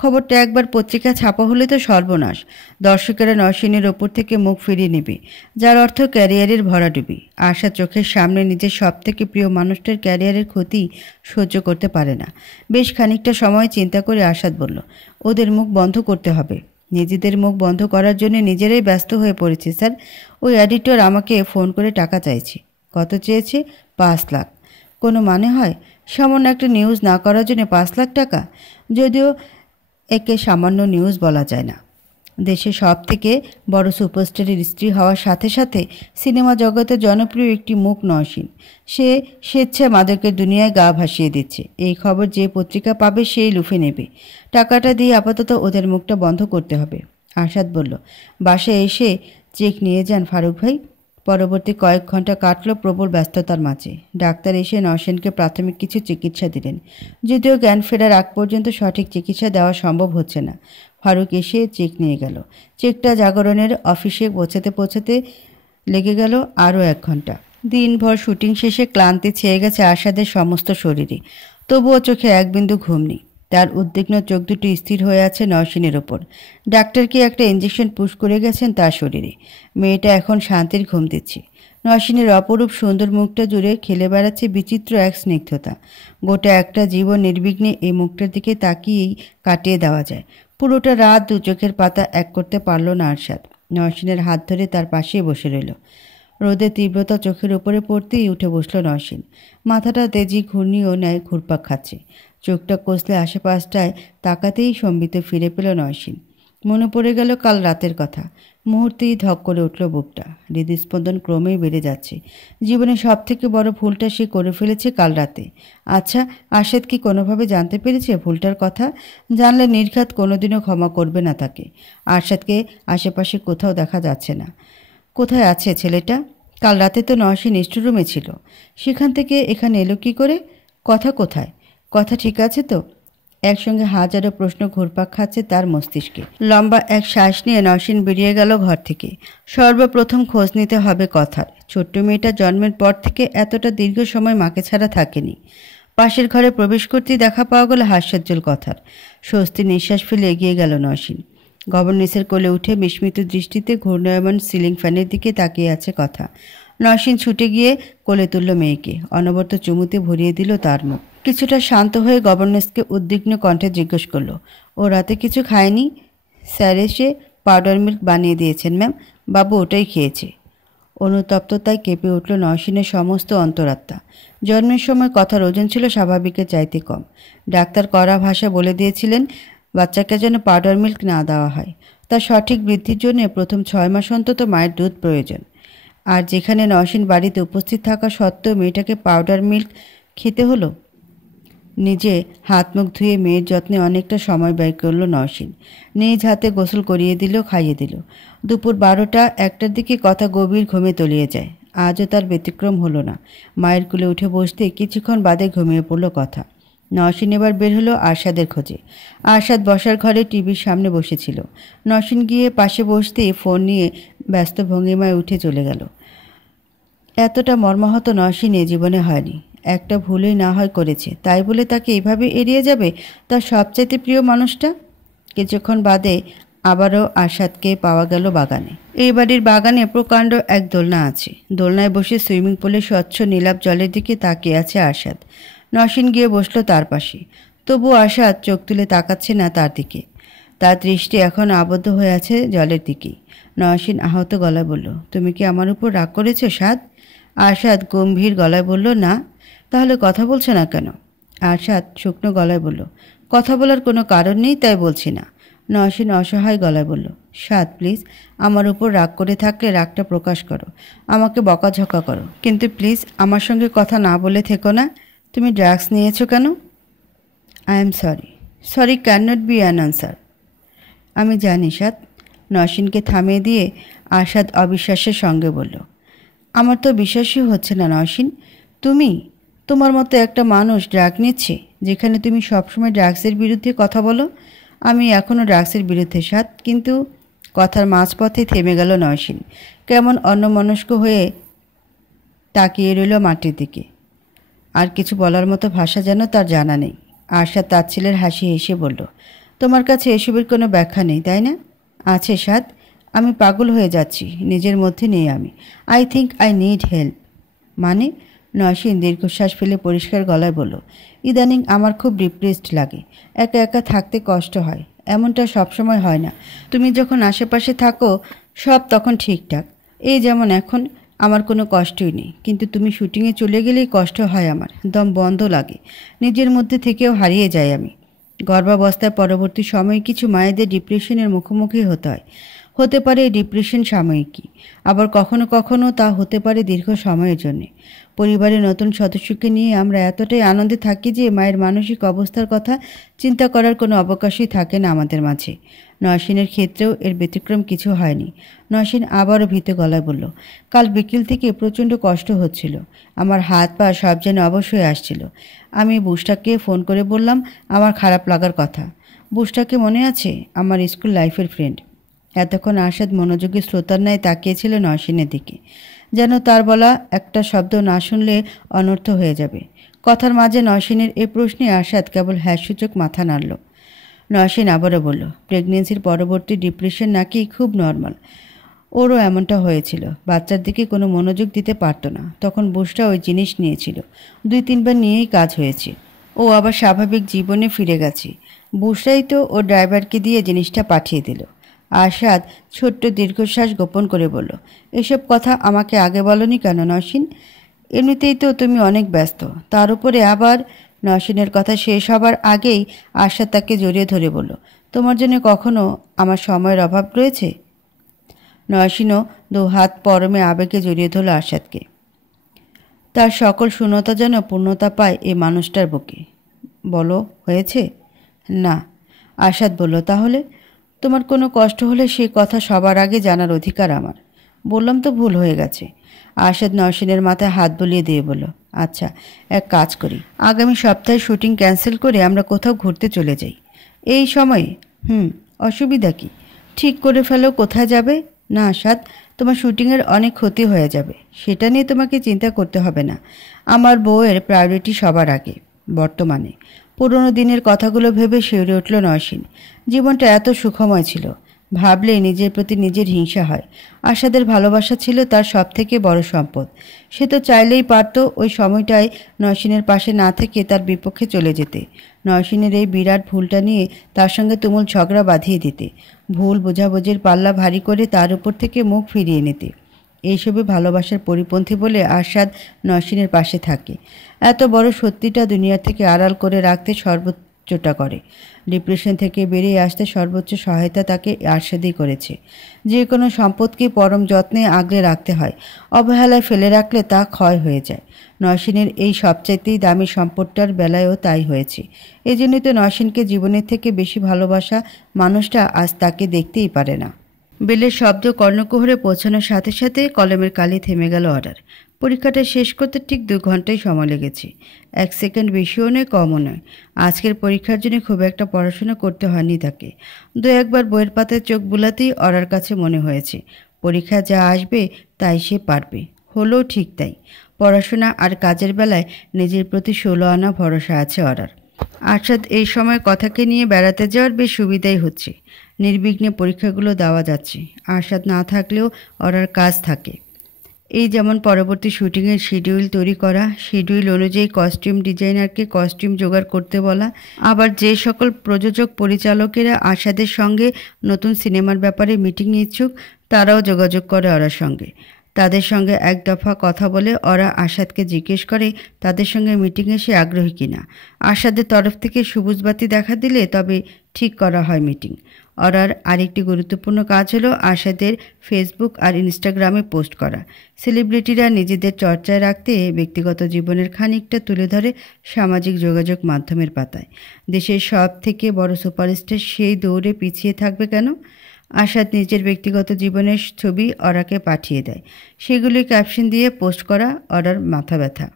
খবরটা একবার পত্রিকা ছাপা হলে তো সর্বনাশ। দর্শকেরা নওশিনের ওপর থেকে মুখ ফিরিয়ে নেবে, যার অর্থ ক্যারিয়ারের ভরাডুবি। আরশাদ চোখের সামনে নিজের সবথেকে প্রিয় মানুষটার ক্যারিয়ারের ক্ষতি সহ্য করতে পারে না। বেশ খানিকটা সময় চিন্তা করে আরশাদ বলল, ওদের মুখ বন্ধ করতে হবে। নিজেদের মুখ বন্ধ করার জন্য নিজেরাই ব্যস্ত হয়ে পড়েছে স্যার। ওই এডিটর আমাকে ফোন করে টাকা চাইছে। কত চেয়েছে? 5 লাখ। কোনো মানে হয়? সামান্য একটা নিউজ না করার জন্য 5 লাখ টাকা? যদিও একে সামান্য নিউজ বলা যায় না। দেশের সব থেকে বড় সুপারস্টারের স্ত্রী হওয়ার সাথে সাথে সিনেমা জগতের জনপ্রিয় একটি মুখ নওশিন। সে স্বেচ্ছায় মাদকের দুনিয়ায় গা ভাসিয়ে দিচ্ছে। এই খবর যে পত্রিকা পাবে সেই লুফে নেবে। টাকাটা দিয়ে আপাতত ওদের মুখটা বন্ধ করতে হবে। আরশাদ বলল, বাসায় এসে চেক নিয়ে যান ফারুক ভাই। পরবর্তী কয়েক ঘন্টা কাটল প্রবল ব্যস্ততার মাঝে। ডাক্তার এসে নওশিনকে প্রাথমিক কিছু চিকিৎসা দিলেন। যদিও জ্ঞান ফেরার আগ পর্যন্ত সঠিক চিকিৎসা দেওয়া সম্ভব হচ্ছে না। ফারুক এসে চেক নিয়ে গেল। চেকটা জাগরণের অফিসে পৌঁছাতে লেগে গেল আরও 1 ঘন্টা। দিনভর শুটিং শেষে ক্লান্তি ছেয়ে গেছে আরশাদের সমস্ত শরীরে। তবুও চোখে এক বিন্দু ঘুম নেই। তার উদ্বিগ্ন চোখ দুটি স্থির হয়ে আছে নওশিনের ওপর। ডাক্তার কি একটা ইঞ্জেকশন পুশ করে গেছেন তার শরীরে। মেয়েটা এখন শান্তির ঘুম দিচ্ছে। নওশিনের অপরূপ সুন্দর মুখটা জুড়ে খেলে বেড়াচ্ছে বিচিত্র এক স্নিগ্ধতা। গোটা একটা জীবন নির্বিঘ্নে এই মুখটার দিকে তাকিয়েই কাটিয়ে দেওয়া যায়। পুরোটা রাত দু চোখের পাতা এক করতে পারল না আরশাদ। নওশিনের হাত ধরে তার পাশেই বসে রইল। রোদের তীব্রতা চোখের উপরে পড়তেই উঠে বসল নওশিন। মাথাটা তেজি ঘূর্ণিও ন্যায় ঘুরপাক খাচ্ছে। চোখটা কষলে আশেপাশটায় তাকাতেই সম্বিত ফিরে পেল নওশিন। মনে পড়ে গেল কাল রাতের কথা। মুহূর্তেই ধক করে উঠল বুকটা। হৃদস্পন্দন ক্রমেই বেড়ে যাচ্ছে। জীবনের সব থেকে বড় ভুলটা সে করে ফেলেছে কাল রাতে। আচ্ছা, আরশাদ কি কোনোভাবে জানতে পেরেছে ভুলটার কথা? জানলে নির্ঘাত কোনোদিনও ক্ষমা করবে না তাকে। আরশাদকে আশেপাশে কোথাও দেখা যাচ্ছে না। কোথায় আছে ছেলেটা? কাল রাতে তো নওশিন স্টোররুমে ছিল। সেখান থেকে এখানে এলো কি করে? কথা কোথায়? কথা ঠিক আছে তো? একসঙ্গে হাজারো প্রশ্ন ঘুরপাক খাচ্ছে তার মস্তিষ্কে। লম্বা এক শ্বাস নিয়ে নওশিন বেরিয়ে গেল ঘর থেকে। সর্বপ্রথম খোঁজ নিতে হবে কথার। ছোট্ট মেয়েটা জন্মের পর থেকে এতটা দীর্ঘ সময় মাকে ছাড়া থাকেনি। পাশের ঘরে প্রবেশ করতেই দেখা পাওয়া গেল হাস্যোজ্জ্বল কথার। স্বস্তির নিঃশ্বাস ফেলে এগিয়ে গেল নওশিন। গভর্নেসের কোলে উঠে বিস্মিত দৃষ্টিতে ঘূর্ণায়মান সিলিং ফ্যানের দিকে তাকিয়ে আছে কথা। নওশিন ছুটে গিয়ে কোলে তুলল মেয়েকে। অনবরত চুমুতে ভরিয়ে দিল তার মুখ। কিছুটা শান্ত হয়ে গভর্নেসকে উদ্বিগ্ন কণ্ঠে জিজ্ঞেস করল, ও রাতে কিছু খায়নি? স্যার এসে পাউডার মিল্ক বানিয়ে দিয়েছেন ম্যাম, বাবু ওটাই খেয়েছে। অনুতপ্ততায় কেঁপে উঠল নওশিনের সমস্ত অন্তরাত্মা। জন্মের সময় কথার ওজন ছিল স্বাভাবিকের চাইতে কম। ডাক্তার কড়া ভাষা বলে দিয়েছিলেন বাচ্চাকে যেন পাউডার মিল্ক না দেওয়া হয়। তার সঠিক বৃদ্ধির জন্য প্রথম 6 মাস অন্তত মায়ের দুধ প্রয়োজন। আর যেখানে নওশিন বাড়িতে উপস্থিত থাকা সত্ত্বেও মেয়েটাকে পাউডার মিল্ক খেতে হলো। নিজে হাত মুখ ধুয়ে মেয়ের যত্নে অনেকটা সময় ব্যয় করল নওশিন। নিজ হাতে গোসল করিয়ে দিল, খাইয়ে দিল। দুপুর 12টা-1টার দিকে কথা গভীর ঘুমে তলিয়ে যায়। আজও তার ব্যতিক্রম হলো না। মায়ের কোলে উঠে বসতে কিছুক্ষণ বাদে ঘুমিয়ে পড়ল কথা। নওশিন এবার বের হলো আরশাদের খোঁজে। আরশাদ বসার ঘরে টিভির সামনে বসেছিল। নওশিন গিয়ে পাশে বসতেই ফোন নিয়ে ব্যস্ত ভঙ্গিমায় উঠে চলে গেল। এতটা মর্মাহত নওশিন এ জীবনে হয়নি। একটা ভুলই না হয় করেছে, তাই বলে তাকে এভাবে এড়িয়ে যাবে তার সবচাইতে প্রিয় মানুষটা? কিছুক্ষণ বাদে আবারও আরশাদকে পাওয়া গেল বাগানে। এই বাড়ির বাগানে প্রকাণ্ড এক দোলনা আছে। দোলনায় বসে সুইমিং পুলের স্বচ্ছ নীলাভ জলের দিকে তাকিয়ে আছে আরশাদ। নওশিন গিয়ে বসলো তার পাশে। তবু আরশাদ চোখ তুলে তাকাচ্ছে না তার দিকে। তার দৃষ্টি এখন আবদ্ধ হয়ে আছে জলের দিকেই। নওশিন আহত গলায় বলল, তুমি কি আমার উপর রাগ করেছো সাদ? আরশাদ গম্ভীর গলায় বলল, না। তাহলে কথা বলছো না কেন? আরশাদ শুকনো গলায় বলল, কথা বলার কোনো কারণ নেই তাই বলছি না। নওশিন অসহায় গলায় বলল, সাদ প্লিজ, আমার উপর রাগ করে থাকলে রাগটা প্রকাশ করো, আমাকে বকাঝকা করো, কিন্তু প্লিজ আমার সঙ্গে কথা না বলে থেকো না। তুমি ড্রাগস নিয়েছো কেন? I am sorry. Sorry can not be an answer. আমি জানি সাদ। নওশিনকে থামিয়ে দিয়ে আরশাদ অবিশ্বাসের সঙ্গে বলল, আমার তো বিশ্বাসই হচ্ছে না নওশিন, তোমার মতো একটা মানুষ ড্রাগ নিচ্ছে, যেখানে তুমি সবসময় ড্রাগসের বিরুদ্ধে কথা বলো। আমি এখনও ড্রাগসের বিরুদ্ধে সাথ, কিন্তু কথার মাঝপথে থেমে গেল নওশিন। কেমন অন্যমনস্ক হয়ে তাকিয়ে রইল মাটির দিকে। আর কিছু বলার মতো ভাষা যেন তার জানা নেই। আরশাদ তাচ্ছিলের হাসি হেসে বলল, তোমার কাছে এসবের কোনো ব্যাখ্যা নেই, তাই না? আছে সাদ, আমি পাগল হয়ে যাচ্ছি, নিজের মধ্যে নেই আমি। I think I need help. মানে? নওশিন দীর্ঘশ্বাস ফেলে পরিষ্কার গলায় বলল, ইদানিং আমার খুব ডিপ্রেসড লাগে, একা একা থাকতে কষ্ট হয়। এমনটা সবসময় হয় না, তুমি যখন আশেপাশে থাকো সব তখন ঠিকঠাক। এই যেমন এখন আমার কোনো কষ্টই নেই, কিন্তু তুমি শুটিংয়ে চলে গেলেই কষ্ট হয়, আমার দম বন্ধ লাগে, নিজের মধ্যে থেকেও হারিয়ে যাই আমি। গর্ভাবস্থার পরবর্তী সময়ে কিছু মায়েদের ডিপ্রেশনের মুখোমুখি হতে পারে এই ডিপ্রেশন সাময়িকই, আবার কখনো কখনো তা হতে পারে দীর্ঘ সময়ের জন্যে। পরিবারের নতুন সদস্যকে নিয়ে আমরা এতটাই আনন্দে থাকি যে মায়ের মানসিক অবস্থার কথা চিন্তা করার কোনো অবকাশই থাকে না আমাদের মাঝে। নওশিনের ক্ষেত্রেও এর ব্যতিক্রম কিছু হয়নি। নওশিন আবারও ভীত গলায় বলল, কাল বিকেল থেকে প্রচণ্ড কষ্ট হচ্ছিল, আমার হাত পা সব যেন অবশ্যই আসছিল। আমি বুসটাকে ফোন করে বললাম আমার খারাপ লাগার কথা। বুসটাকে মনে আছে? আমার স্কুল লাইফের ফ্রেন্ড। এতক্ষণ আরশাদ মনোযোগী শ্রোতার ন্যায় তাকিয়েছিল নওশিনের দিকে, যেন তার বলা একটা শব্দ না শুনলে অনর্থ হয়ে যাবে। কথার মাঝে নওশিনের এই প্রশ্নে আরশাদ কেবল হ্যাঁসূচক মাথা নাড়ল। নওশিন আবারও বলল, প্রেগনেন্সির পরবর্তী ডিপ্রেশন নাকি খুব নর্মাল। ওরও এমনটা হয়েছিল, বাচ্চার দিকে কোনো মনোযোগ দিতে পারত না, তখন বুসটা ওই জিনিস নিয়েছিল, 2-3 বার নিয়েই কাজ হয়েছে। ও আবার স্বাভাবিক জীবনে ফিরে গেছে। বুসরাই তো ও ড্রাইভারকে দিয়ে জিনিসটা পাঠিয়ে দিল। আরশাদ ছোট্ট দীর্ঘশ্বাস গোপন করে বলল, এসব কথা আমাকে আগে বলনি কেন নওশিন? এমনিতেই তো তুমি অনেক ব্যস্ত, তার উপরে আবার। নওশিনের কথা শেষ হবার আগেই আরশাদ তাকে জড়িয়ে ধরে বলল, তোমার জন্য কখনো আমার সময়ের অভাব রয়েছে? নওশিনও 2 হাত পরমে আবেগে জড়িয়ে ধরল আরশাদকে। তার সকল শূন্যতা যেন পূর্ণতা পায় এই মানুষটার বুকে। বলো, হয়েছে? না। আরশাদ বলল, তাহলে? তোমার কোনো কষ্ট হলে সেই কথা সবার আগে জানার অধিকার আমার। বললাম তো ভুল হয়ে গেছে। আরশাদ নওশিনের মাথায় হাত বুলিয়ে দিয়ে বলল, আচ্ছা, এক কাজ করি, আগামী সপ্তাহে শুটিং ক্যান্সেল করে আমরা কোথাও ঘুরতে চলে যাই। এই সময়ে? অসুবিধা কি? ঠিক করে ফেলো কোথায় যাবে। না আরশাদ, তোমার শুটিংয়ের অনেক ক্ষতি হয়ে যাবে, সেটা নিয়ে তোমাকে চিন্তা করতে হবে না। আমার বউয়ের প্রায়োরিটি সবার আগে বর্তমানে। পুরনো দিনের কথাগুলো ভেবে শিউরে উঠল নওশিন। জীবনটা এত সুখময় ছিল, ভাবলেই নিজের প্রতি নিজের হিংসা হয়। আশাদের ভালোবাসা ছিল তার সবথেকে বড় সম্পদ। সে তো চাইলেই পারত ওই সময়টায় নওশিনের পাশে না থেকে তার বিপক্ষে চলে যেতে, নওশিনের এই বিরাট ভুলটা নিয়ে তার সঙ্গে তুমুল ঝগড়া বাঁধিয়ে দিতে, ভুল বোঝাবুঝির পাল্লা ভারী করে তার উপর থেকে মুখ ফিরিয়ে নিতে। এইসবে ভালোবাসার পরিপন্থী বলে আরশাদ নওশিনের পাশে থাকে। এত বড় সত্যিটা দুনিয়া থেকে আড়াল করে রাখতে সর্বোচ্চটা করে। ডিপ্রেশন থেকে বেরিয়ে আসতে সর্বোচ্চ সহায়তা তাকে আরশাদই করেছে। যে কোনো সম্পদকে পরম যত্নে আগলে রাখতে হয়, অবহেলায় ফেলে রাখলে তা ক্ষয় হয়ে যায়। নওশিনের এই সবচাইতেই দামি সম্পদটার বেলায়ও তাই হয়েছে। এই জন্যই তো নওশিনকে জীবনের থেকে বেশি ভালোবাসা মানুষটা আজ তাকে দেখতেই পারে না। বেলের শব্দ কর্ণকুহরে পৌঁছানোর সাথে সাথে কলমের কালি থেমে গেল অর্ডার। পরীক্ষাটা শেষ করতে ঠিক 2 ঘন্টাই সময় লেগেছে। 1 সেকেন্ড বেশিও নয়, কমও নয়। আজকের পরীক্ষার জন্য খুব একটা পড়াশোনা করতে হয়নি তাকে। 2-1 বার বইয়ের পাতায় চোখ বুলাতেই অর্ডার কাছে মনে হয়েছে পরীক্ষা যা আসবে তাই সে পারবে। হলো ঠিক তাই। পড়াশোনা আর কাজের বেলায় নিজের প্রতি 16 আনা ভরসা আছে অর্ডার। আরশাদ এই সময় কথাকে নিয়ে বেড়াতে যাওয়ার বেশ সুবিধাই হচ্ছে। নির্বিঘ্নে পরীক্ষাগুলো দেওয়া যাচ্ছে। আরশাদ না থাকলেও অর্ডার কাজ থাকে। এই যেমন পরবর্তী শুটিংয়ের শিডিউল তৈরি করা, শিডিউল অনুযায়ী কস্টিউম ডিজাইনারকে কস্টিউম জোগাড় করতে বলা, আবার যে সকল প্রযোজক পরিচালকেরা আরশাদের সঙ্গে নতুন সিনেমার ব্যাপারে মিটিং ইচ্ছুক তারাও যোগাযোগ করে ওর সঙ্গে। তাদের সঙ্গে এক দফা কথা বলে ওরা আরশাদকে জিজ্ঞেস করে তাদের সঙ্গে মিটিংয়ে সে আগ্রহী কিনা। আরশাদের তরফ থেকে সবুজ বাতি দেখা দিলে তবে ঠিক করা হয় মিটিং। ওরার আরেকটি গুরুত্বপূর্ণ কাজ হলো আরশাদের ফেসবুক আর ইনস্টাগ্রামে পোস্ট করা। সেলিব্রিটিরা নিজেদের চর্চায় রাখতে ব্যক্তিগত জীবনের খানিকটা তুলে ধরে সামাজিক যোগাযোগ মাধ্যমের পাতায়। দেশের সব থেকে বড় সুপারস্টার সেই দৌড়ে পিছিয়ে থাকবে কেন? আশাদ নিজের ব্যক্তিগত জীবনের ছবি অরাকে পাঠিয়ে দেয়। সেগুলি ক্যাপশন দিয়ে পোস্ট করা অরার মাথা ব্যথা।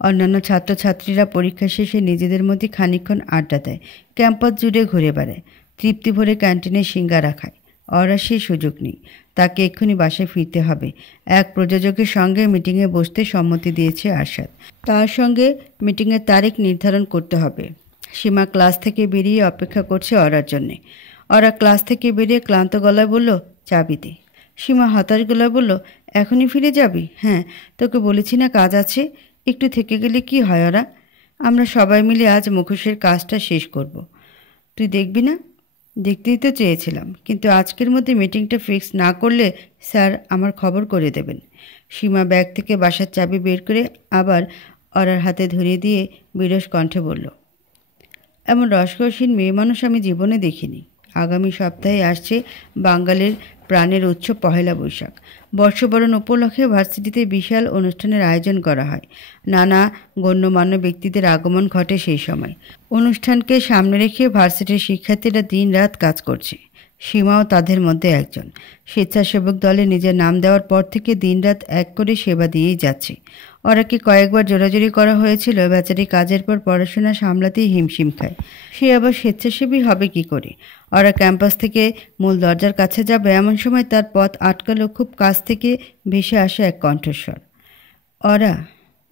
অন্যান্য ছাত্রছাত্রীরা পরীক্ষা শেষে নিজেদের মধ্যে খানিকক্ষণ আড্ডা দেয়, ক্যাম্পাস জুড়ে ঘুরে বেড়ায়, তৃপ্তি ভরে ক্যান্টিনে সিঙ্গারা খায়। অরা সেই সুযোগ নেই, তাকে এক্ষুনি বাসায় ফিরতে হবে। এক প্রযোজকের সঙ্গে মিটিংয়ে বসতে সম্মতি দিয়েছে আশাদ। তার সঙ্গে মিটিংয়ের তারিখ নির্ধারণ করতে হবে। সীমা ক্লাস থেকে বেরিয়ে অপেক্ষা করছে অরার জন্যে। অরা ক্লাস থেকে বেরিয়ে ক্লান্ত গলায় বলল, চাবি দে। সীমা হতাশ গলায় বলল, এখনই ফিরে যাবি? হ্যাঁ, তোকে বলেছি না কাজ আছে, একটু থেকে গেলে কি হয় ওরা? আমরা সবাই মিলে আজ মুখোশের কাজটা শেষ করব। তুই দেখবি না? দেখতেই তো চেয়েছিলাম, কিন্তু আজকের মধ্যে মিটিংটা ফিক্স না করলে স্যার আমার খবর করে দেবেন। সীমা ব্যাগ থেকে বাসার চাবি বের করে আবার অরার হাতে ধরিয়ে দিয়ে বিরস কণ্ঠে বলল, এমন রসকসীন মেয়ে মানুষ আমি জীবনে দেখিনি। আগামী সপ্তাহে আসছে বাঙালির প্রাণের উৎসব পহেলা বৈশাখ। বর্ষবরণ উপলক্ষে ভার্সিটিতে বিশাল অনুষ্ঠানের আয়োজন করা হয়। নানা গণ্যমান্য ব্যক্তিদের আগমন ঘটে সেই সময়। অনুষ্ঠানকে সামনে রেখে ভার্সিটির শিক্ষার্থীরা দিনরাত কাজ করছে। সীমাও তাদের মধ্যে একজন। স্বেচ্ছাসেবক দলে নিজের নাম দেওয়ার পর থেকে দিনরাত এক করে সেবা দিয়েই যাচ্ছে। ওরাকে কয়েকবার জোরাজুরি করা হয়েছিল, বেচারি কাজের পর পড়াশোনা সামলাতেই হিমশিম খায়। সে আবার স্বেচ্ছাসেবী হবে কি করে? ওরা ক্যাম্পাস থেকে মূল দরজার কাছে যাবে, এমন সময় তার পথ আটকালো খুব কাছ থেকে ভেসে আসা এক কণ্ঠস্বর, ওরা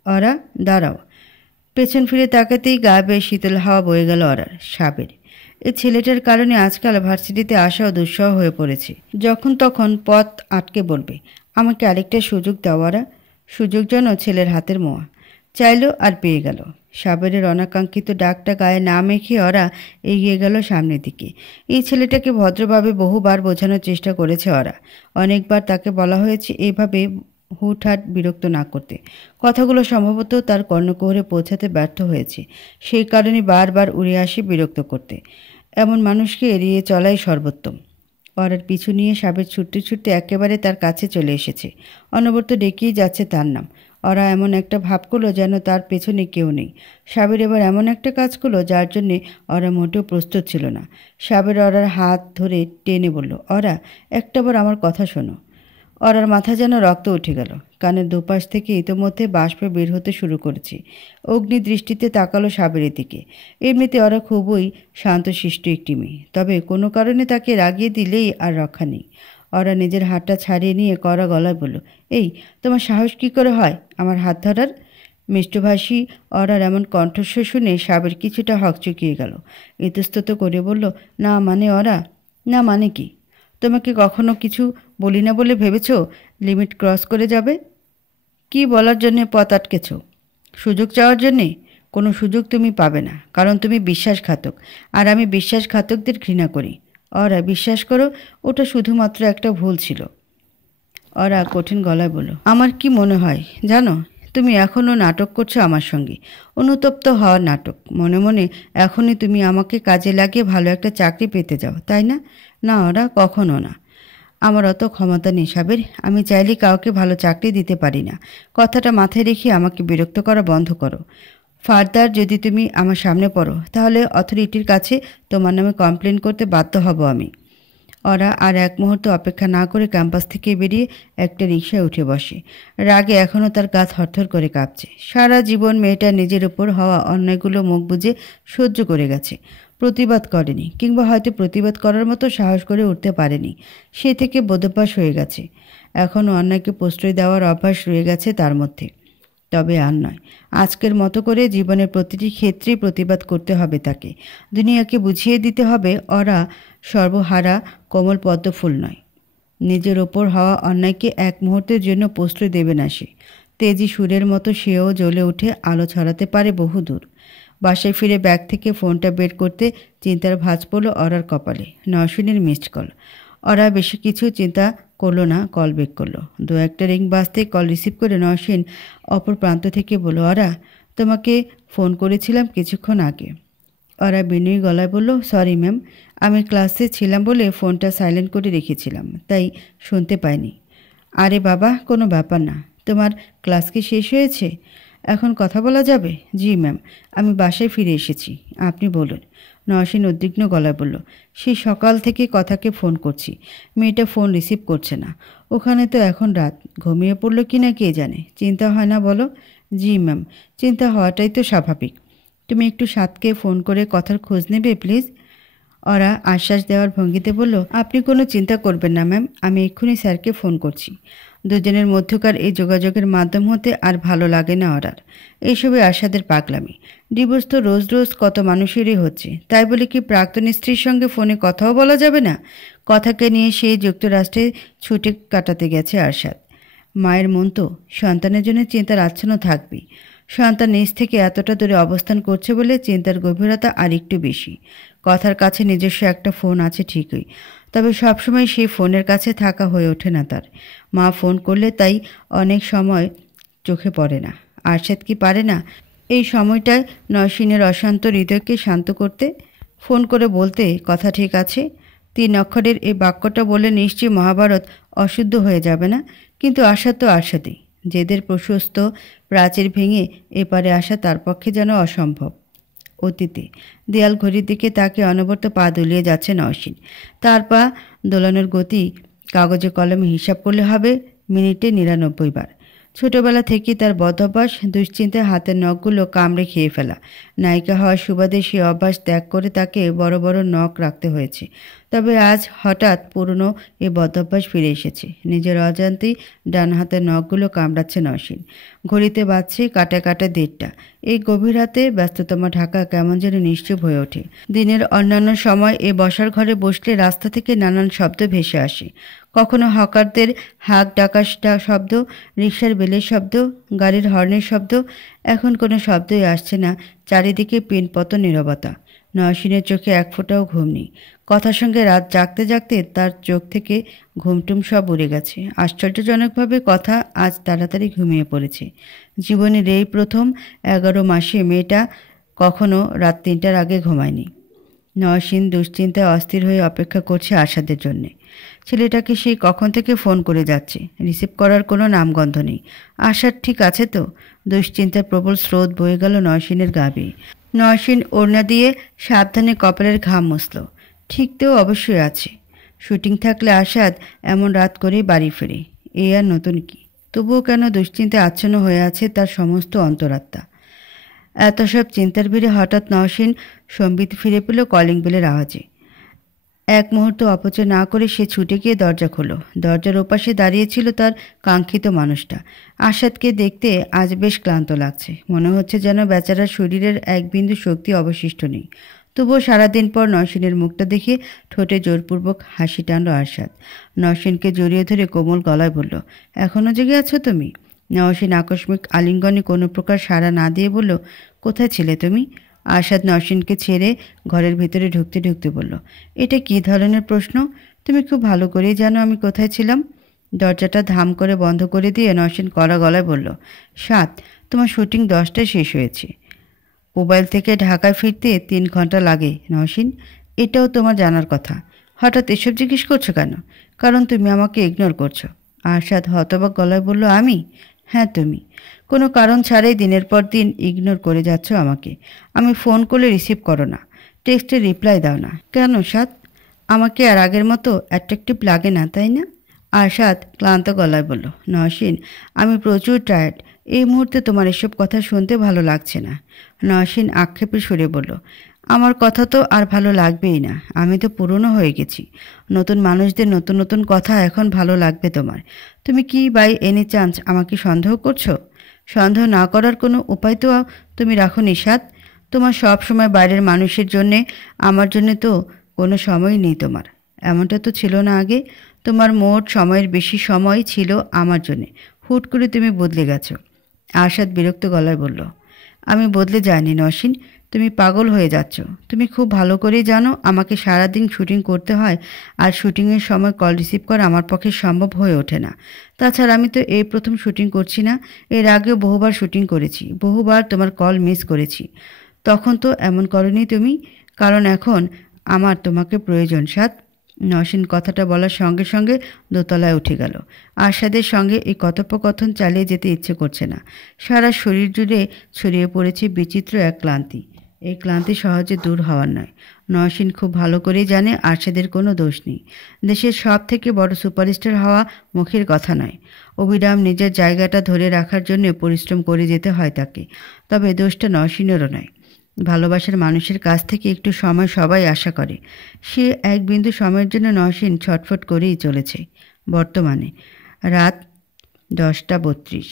ওরা দাঁড়াও। পেছন ফিরে তাকাতেই গা বেয়ে শীতল হাওয়া বয়ে গেল ওরার। সাবের এই ছেলেটার কারণে আজকাল ভার্সিটিতে আসাও দুঃসহ হয়ে পড়েছে। যখন তখন পথ আটকে বলবে, আমাকে আরেকটা সুযোগ দেওয়ারা। সুযোগ যেন ছেলের হাতের মোয়া। চাইল আর পেয়ে গেল। সাবেরের অনাকাঙ্ক্ষিত ডাকটা গায়ে না মেখে ওরা এগিয়ে গেল সামনের দিকে। এই ছেলেটাকে ভদ্রভাবে বহুবার বোঝানোর চেষ্টা করেছে ওরা। অনেকবার তাকে বলা হয়েছে এইভাবে হুটহাট বিরক্ত না করতে। কথাগুলো সম্ভবত তার কর্ণকুহরে পৌঁছাতে ব্যর্থ হয়েছে। সেই কারণে বারবার উড়ে আসে বিরক্ত করতে। এমন মানুষকে এড়িয়ে চলাই সর্বোত্তম। ওরার পিছু নিয়ে সাবের ছুটতে ছুটতে একেবারে তার কাছে চলে এসেছে। অনবরত ডেকেই যাচ্ছে তার নাম। ওরা এমন একটা ভাব করলো যেন তার পেছনে কেউ নেই। সাবের এবার এমন একটা কাজ করলো যার জন্যে ওরা মোটেও প্রস্তুত ছিল না। সাবের ওরার হাত ধরে টেনে বলল, ওরা একটাবার আমার কথা শোনো। ওরার মাথা যেন রক্ত উঠে গেল। কানের দুপাশ থেকে ইতোমধ্যে বাষ্প বের হতে শুরু করেছে। অগ্নি দৃষ্টিতে তাকালো সাবেরের দিকে। এমনিতে ওরা খুবই শান্তশিষ্ট একটি মেয়ে, তবে কোনো কারণে তাকে রাগিয়ে দিলেই আর রক্ষা নেই। ওরা নিজের হাতটা ছাড়িয়ে নিয়ে কড়া গলায় বলল, এই তোমার সাহস কী করে হয় আমার হাত ধরার? মিষ্টভাষী ওরার এমন কণ্ঠস্বর শুনে সাবের কিছুটা হকচকিয়ে গেল। ইতস্তত করে বলল, না মানে ওরা, না মানে কি? তোমাকে কখনো কিছু বলি না বলে ভেবেছ লিমিট ক্রস করে যাবে? কি বলার জন্যে পথ আটকেছ? সুযোগ চাওয়ার জন্যে? কোনো সুযোগ তুমি পাবে না, কারণ তুমি বিশ্বাসঘাতক, আর আমি বিশ্বাসঘাতকদের ঘৃণা করি। ওরা বিশ্বাস করো, ওটা শুধুমাত্র একটা ভুল ছিল। ওরা কঠিন গলায় বলল, আমার কি মনে হয় জানো, তুমি এখনও নাটক করছো আমার সঙ্গে, অনুতপ্ত হওয়ার নাটক। মনে মনে এখনই তুমি আমাকে কাজে লাগিয়ে ভালো একটা চাকরি পেতে যাও, তাই না? না ওরা, কখনো না। আমার অত ক্ষমতা নেই সাবের। আমি চাইলে কাউকে ভালো চাকরি দিতে পারি না। কথাটা মাথায় রেখে আমাকে বিরক্ত করা বন্ধ করো। ফার্দার যদি তুমি আমার সামনে পড়ো, তাহলে অথরিটির কাছে তোমার নামে কমপ্লেন করতে বাধ্য হব আমি। ওরা আর এক মুহূর্ত অপেক্ষা না করে ক্যাম্পাস থেকে বেরিয়ে একটা রিকশায় উঠে বসে। রাগে এখনও তার গা থরথর করে কাঁপছে। সারা জীবন মেয়েটা নিজের উপর হওয়া অন্যায়গুলো মুখ বুজে সহ্য করে গেছে। প্রতিবাদ করেনি, কিংবা হয়তো প্রতিবাদ করার মতো সাহস করে উঠতে পারেনি। সে থেকে বোধভ্যাস হয়ে গেছে। এখনও অন্যায়কে প্রশ্রয় দেওয়ার অভ্যাস রয়ে গেছে তার মধ্যে। তবে আর নয়, আজকের মতো করে জীবনের প্রতিটি ক্ষেত্রেই প্রতিবাদ করতে হবে তাকে। দুনিয়াকে বুঝিয়ে দিতে হবে ওরা সর্বহারা কোমল পদ্মফুল নয়। নিজের ওপর হওয়া অন্যায়কে এক মুহূর্তের জন্য প্রশ্রয় দেবে না সে। তেজি সুরের মতো সেও জ্বলে উঠে আলো ছড়াতে পারে বহুদূর। বাসায় ফিরে ব্যাগ থেকে ফোনটা বের করতে চিন্তার ভাঁজ পড়ল ওরার কপালে। নওশিনের মিসড কল। ওরা বেশি কিছু চিন্তা করলো না, কল বেক করলো। দু একটা রিং বাজতে কল রিসিভ করে নওশিন অপর প্রান্ত থেকে বলল, ওরা তোমাকে ফোন করেছিলাম কিছুক্ষণ আগে। ওরা বিনয়ী গলায় বলল, সরি ম্যাম, আমি ক্লাসে ছিলাম বলে ফোনটা সাইলেন্ট করে রেখেছিলাম, তাই শুনতে পাইনি। আরে বাবা, কোনো ব্যাপার না। তোমার ক্লাস কি শেষ হয়েছে? এখন কথা বলা যাবে? জি ম্যাম, আমি বাসায় ফিরে এসেছি। আপনি বলুন। নওশীন উদ্বিগ্ন গলায় বলল, সেই সকাল থেকে কথাকে ফোন করছি, মেয়েটা ফোন রিসিভ করছে না। ওখানে তো এখন রাত, ঘুমিয়ে পড়লো কি না কে জানে। চিন্তা হয় না বলো? জি ম্যাম, চিন্তা হওয়াটাই তো স্বাভাবিক। তুমি একটু সাতকে ফোন করে কথার খোঁজ নেবে প্লিজ। ওরা আশ্বাস দেওয়ার ভঙ্গিতে বলল, আপনি কোনো চিন্তা করবেন না ম্যাম, আমি এক্ষুনি স্যারকে ফোন করছি। দুজনের মধ্যকার এই যোগাযোগের মাধ্যম হতে আর ভালো লাগে না ওরার। এইসবই আশাদের পাগলামি। ডিভোর্স তো রোজ রোজ কত মানুষেরই হচ্ছে, তাই বলে কি প্রাক্তন স্ত্রীর সঙ্গে ফোনে কথাও বলা যাবে না? কথাকে নিয়ে সেই যুক্তরাষ্ট্রে ছুটি কাটাতে গেছে আরশাদ। মায়ের মন তো সন্তানের জন্য চিন্তার আচ্ছন্ন থাকবেই। সন্তান নিজ থেকে এতটা দূরে অবস্থান করছে বলে চিন্তার গভীরতা আর একটু বেশি। কথার কাছে নিজস্ব একটা ফোন আছে ঠিকই, তবে সবসময় সেই ফোনের কাছে থাকা হয়ে ওঠে না তার। মা ফোন করলে তাই অনেক সময় চোখে পড়ে না। আরশাদ কি পারে না এই সময়টায় নওশীনের অশান্ত হৃদয়কে শান্ত করতে? ফোন করে বলতে, কথা ঠিক আছে। 3 অক্ষরের এই বাক্যটা বলে নিশ্চয়ই মহাভারত অশুদ্ধ হয়ে যাবে না? কিন্তু আশা তো আশাতেই। জেদের প্রশস্ত প্রাচীর ভেঙে এপারে আসা তার পক্ষে যেন অসম্ভব। অতীতে দেয়াল ঘড়ির দিকে তাকে অনবরত পা দুলিয়ে যাচ্ছে নওশীন। তার পা দোলানোর গতি কাগজে কলমে হিসাব করলে হবে মিনিটে 99 বার। ছোটবেলা থেকেই তার বদভ্যাস দুশ্চিন্তায় হাতের নখগুলো কামড়ে খেয়ে ফেলা। নায়িকা হওয়ার সুবাদে সে অভ্যাস ত্যাগ করে তাকে বড় বড় নখ রাখতে হয়েছে। তবে আজ হঠাৎ পুরনো এই বদভ্যাস ফিরে এসেছে। নিজের অজান্তেই ডান হাতের নখগুলো কামড়াচ্ছে নওশীন। ঘড়িতে বাজছে কাটা কাটা 1:30। এই গভীর রাতে ব্যস্ততম ঢাকা কেমন যেন নিশ্চুপ হয়ে ওঠে। দিনের অন্যান্য সময় এ বসার ঘরে বসলে রাস্তা থেকে নানান শব্দ ভেসে আসে। কখনো হকারদের হাঁক ডাকার শব্দ, রিকশার বেলের শব্দ, গাড়ির হর্নের শব্দ। এখন কোনো শব্দই আসছে না, চারিদিকে পিনপত নীরবতা। নওশীনের চোখে এক ফোঁটাও ঘুম নেই। কথার সঙ্গে রাত জাগতে জাগতে তার চোখ থেকে ঘুমটুম সব উড়ে গেছে। আশ্চর্যজনকভাবে কথা আজ তাড়াতাড়ি ঘুমিয়ে পড়েছে। জীবনের এই প্রথম 11 মাসে মেয়েটা কখনো রাত 3টার আগে ঘুমায়নি। নওশীন দুশ্চিন্তায় অস্থির হয়ে অপেক্ষা করছে আশাদের জন্যে। ছেলেটাকে সেই কখন থেকে ফোন করে যাচ্ছে, রিসিভ করার কোনো নামগন্ধ নেই। আশার ঠিক আছে তো? দুশ্চিন্তার প্রবল স্রোত বয়ে গেল নওশীনের গা বেয়ে। নওশীন ওড়না দিয়ে সাবধানে কপালের ঘাম মুছল। ঠিক তো অবশ্যই আছে। শুটিং থাকলে আশাদ এমন রাত করেই বাড়ি ফেরে, এ আর নতুন কি? তবুও কেন দুশ্চিন্তায় আচ্ছন্ন হয়ে আছে তার সমস্ত অন্তরাত্মা। এত সব চিন্তার ভিড়ে হঠাৎ নওশীন সম্বিত ফিরে পেল কলিং বেলের আওয়াজে। এক মুহূর্ত অপচয় না করে সে ছুটে গিয়ে দরজা খোলো। দরজার ওপাশে দাঁড়িয়েছিল তার কাঙ্ক্ষিত মানুষটা। আশাদকে দেখতে আজ বেশ ক্লান্ত লাগছে। মনে হচ্ছে যেন বেচারার শরীরের এক বিন্দু শক্তি অবশিষ্ট নেই। তবুও সারাদিন পর নওশীনের মুখটা দেখে ঠোঁটে জোরপূর্বক হাসি টানল আরশাদ। নওশীনকে জড়িয়ে ধরে কোমল গলায় বলল, এখনও জেগে আছো তুমি? নওশীন আকস্মিক আলিঙ্গনে কোনো প্রকার সাড়া না দিয়ে বলল, কোথায় ছিলে তুমি? আরশাদ নওশীনকে ছেড়ে ঘরের ভিতরে ঢুকতে ঢুকতে বলল, এটা কী ধরনের প্রশ্ন? তুমি খুব ভালো করেই জানো আমি কোথায় ছিলাম। দরজাটা ধাম করে বন্ধ করে দিয়ে নওশীন কড়া গলায় বলল, 7, তোমার শুটিং 10টায় শেষ হয়েছে। মোবাইল থেকে ঢাকায় ফিরতে 3 ঘন্টা লাগে নওশীন, এটাও তোমার জানার কথা। হঠাৎ এসব জিজ্ঞেস করছো কেন? কারণ তুমি আমাকে ইগনোর করছো। আরশাদ হতবাক গলায় বলল, আমি? হ্যাঁ তুমি। কোনো কারণ ছাড়াই দিনের পর দিন ইগনোর করে যাচ্ছ আমাকে। আমি ফোন করলে রিসিভ করো না, টেক্সটে রিপ্লাই দাও না। কেন সাদ? আমাকে আর আগের মতো অ্যাট্রাকটিভ লাগে না, তাই না? আরশাদ ক্লান্ত গলায় বলল, নওশীন আমি প্রচুর টায়ার্ড, এই মুহূর্তে তোমার এসব কথা শুনতে ভালো লাগছে না। নওশীন আক্ষেপে সুরে বলল, আমার কথা তো আর ভালো লাগবেই না, আমি তো পুরনো হয়ে গেছি। নতুন মানুষদের নতুন নতুন কথা এখন ভালো লাগবে তোমার। তুমি কি বাই এনি চান্স আমাকে সন্দেহ করছো? সন্দেহ না করার কোনো উপায় তো তুমি রাখো নিশাদ। তোমার সব সময় বাইরের মানুষের জন্যে, আমার জন্যে তো কোনো সময়ই নেই তোমার। এমনটা তো ছিল না আগে। তোমার মোট সময়ের বেশি সময় ছিল আমার জন্যে। হুট করে তুমি বদলে গেছো। আরশাদ বিরক্ত গলায় বলল, আমি বদলে যাইনি নওশীন, তুমি পাগল হয়ে যাচ্ছ। তুমি খুব ভালো করেই জানো আমাকে সারাদিন শুটিং করতে হয়, আর শুটিংয়ের সময় কল রিসিভ করা আমার পক্ষে সম্ভব হয়ে ওঠে না। তাছাড়া আমি তো এই প্রথম শুটিং করছি না, এর আগেও বহুবার শুটিং করেছি, বহুবার তোমার কল মিস করেছি। তখন তো এমন করনি তুমি, কারণ এখন আমার তোমাকে প্রয়োজন সাদ। নওশীন কথাটা বলার সঙ্গে সঙ্গে দোতলায় উঠে গেল। আরশাদের সঙ্গে এই কথোপকথন চালিয়ে যেতে ইচ্ছে করছে না। সারা শরীর জুড়ে ছড়িয়ে পড়েছে বিচিত্র এক ক্লান্তি। এই ক্লান্তি সহজে দূর হওয়ার নয়। নওশীন খুব ভালো করেই জানে আরশাদের কোনো দোষ নেই। দেশের সব থেকে বড় সুপারস্টার হওয়া মুখের কথা নয়। অবিরাম নিজের জায়গাটা ধরে রাখার জন্য পরিশ্রম করে যেতে হয় তাকে। তবে দোষটা নওশীনেরও নয়। ভালোবাসার মানুষের কাছ থেকে একটু সময় সবাই আশা করে। সে এক বিন্দু সময়ের জন্য নওশীন ছটফট করেই চলেছে। বর্তমানে রাত 10:32।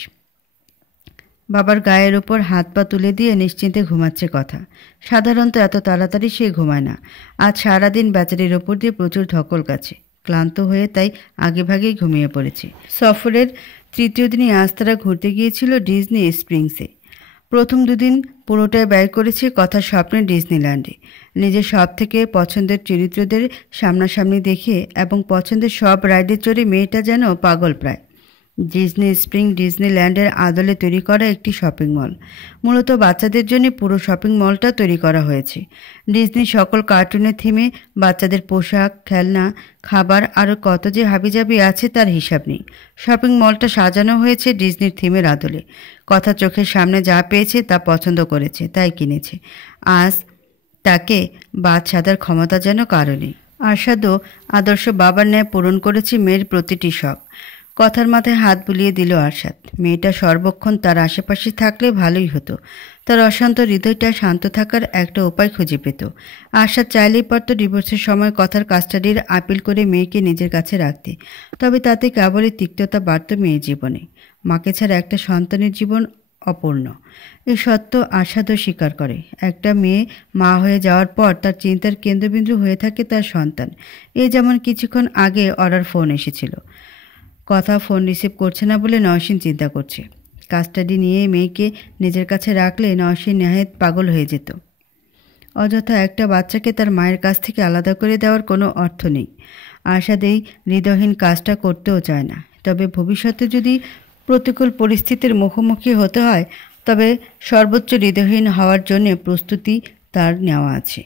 বাবার গায়ের ওপর হাত পা তুলে দিয়ে নিশ্চিন্তে ঘুমাচ্ছে কথা। সাধারণত এত তাড়াতাড়ি সে ঘুমায় না। আজ সারাদিন বেচারির ওপর দিয়ে প্রচুর ধকল গেছে। ক্লান্ত হয়ে তাই আগেভাগেই ঘুমিয়ে পড়েছে। সফরের তৃতীয় দিনে আজ তারা ঘুরতে গিয়েছিল ডিজনি স্প্রিংসে। প্রথম দুদিন পুরোটাই ব্যয় করেছে কথার স্বপ্নের ডিজনিল্যান্ডে। নিজের সব থেকে পছন্দের চরিত্রদের সামনাসামনি দেখে এবং পছন্দের সব রাইডে চড়ে মেয়েটা যেন পাগল প্রায়। ডিজনি স্প্রিং ডিজনিল্যান্ডের আদলে তৈরি করা একটি শপিং মল। মূলত বাচ্চাদের জন্য পুরো শপিং মলটা তৈরি করা হয়েছে। ডিজনি সকল কার্টুনের থিমে বাচ্চাদের পোশাক, খেলনা, খাবার আরও কত যে হাবিজাবি আছে তার হিসাব নেই। শপিং মলটা সাজানো হয়েছে ডিজনির থিমের আদলে। কথা চোখের সামনে যা পেয়েছে তা পছন্দ করেছে, তাই কিনেছে। আজ তাকে বাদ সাধার ক্ষমতা যেন কারো নেই। আরশাদও আদর্শ বাবার ন্যায় পূরণ করেছে মেয়ের প্রতিটি শখ। কথার মাথায় হাত বুলিয়ে দিল আরশাদ। মেয়েটা সর্বক্ষণ তার আশেপাশে থাকলে ভালোই হতো। তার অশান্ত হৃদয়টা শান্ত থাকার একটা উপায় খুঁজে পেত। আরশাদ চাইলেই পারত ডিভোর্সের সময় কথার কাস্টাডির আপিল করে মেয়েকে নিজের কাছে রাখতে। তবে তাতে কেবলই তিক্ততা বাড়ত মেয়ের জীবনে। মাকে ছাড়া একটা সন্তানের জীবন অপূর্ণ। এই সত্য আরশাদও স্বীকার করে। একটা মেয়ে মা হয়ে যাওয়ার পর তার চিন্তার কেন্দ্রবিন্দু হয়ে থাকে তার সন্তান। যেমন কিছুক্ষণ আগে অর্ডার ফোন এসেছিল। কথা ফোন রিসিভ করছে না বলে নওশীন চিন্তা করছে। কাস্টাডি নিয়ে মেয়েকে নিজের কাছে রাখলে নওশীন নেহায়েত পাগল হয়ে যেত। অযথা একটা বাচ্চাকে তার মায়ের কাছ থেকে আলাদা করে দেওয়ার কোনো অর্থ নেই। আরশাদ এই হৃদয়হীন কাজটা করতেও চায় না। তবে ভবিষ্যতে যদি প্রতিকূল পরিস্থিতির মুখোমুখি হতে হয় তবে সর্বোচ্চ হৃদয়হীন হওয়ার জন্য প্রস্তুতি তার নেওয়া আছে।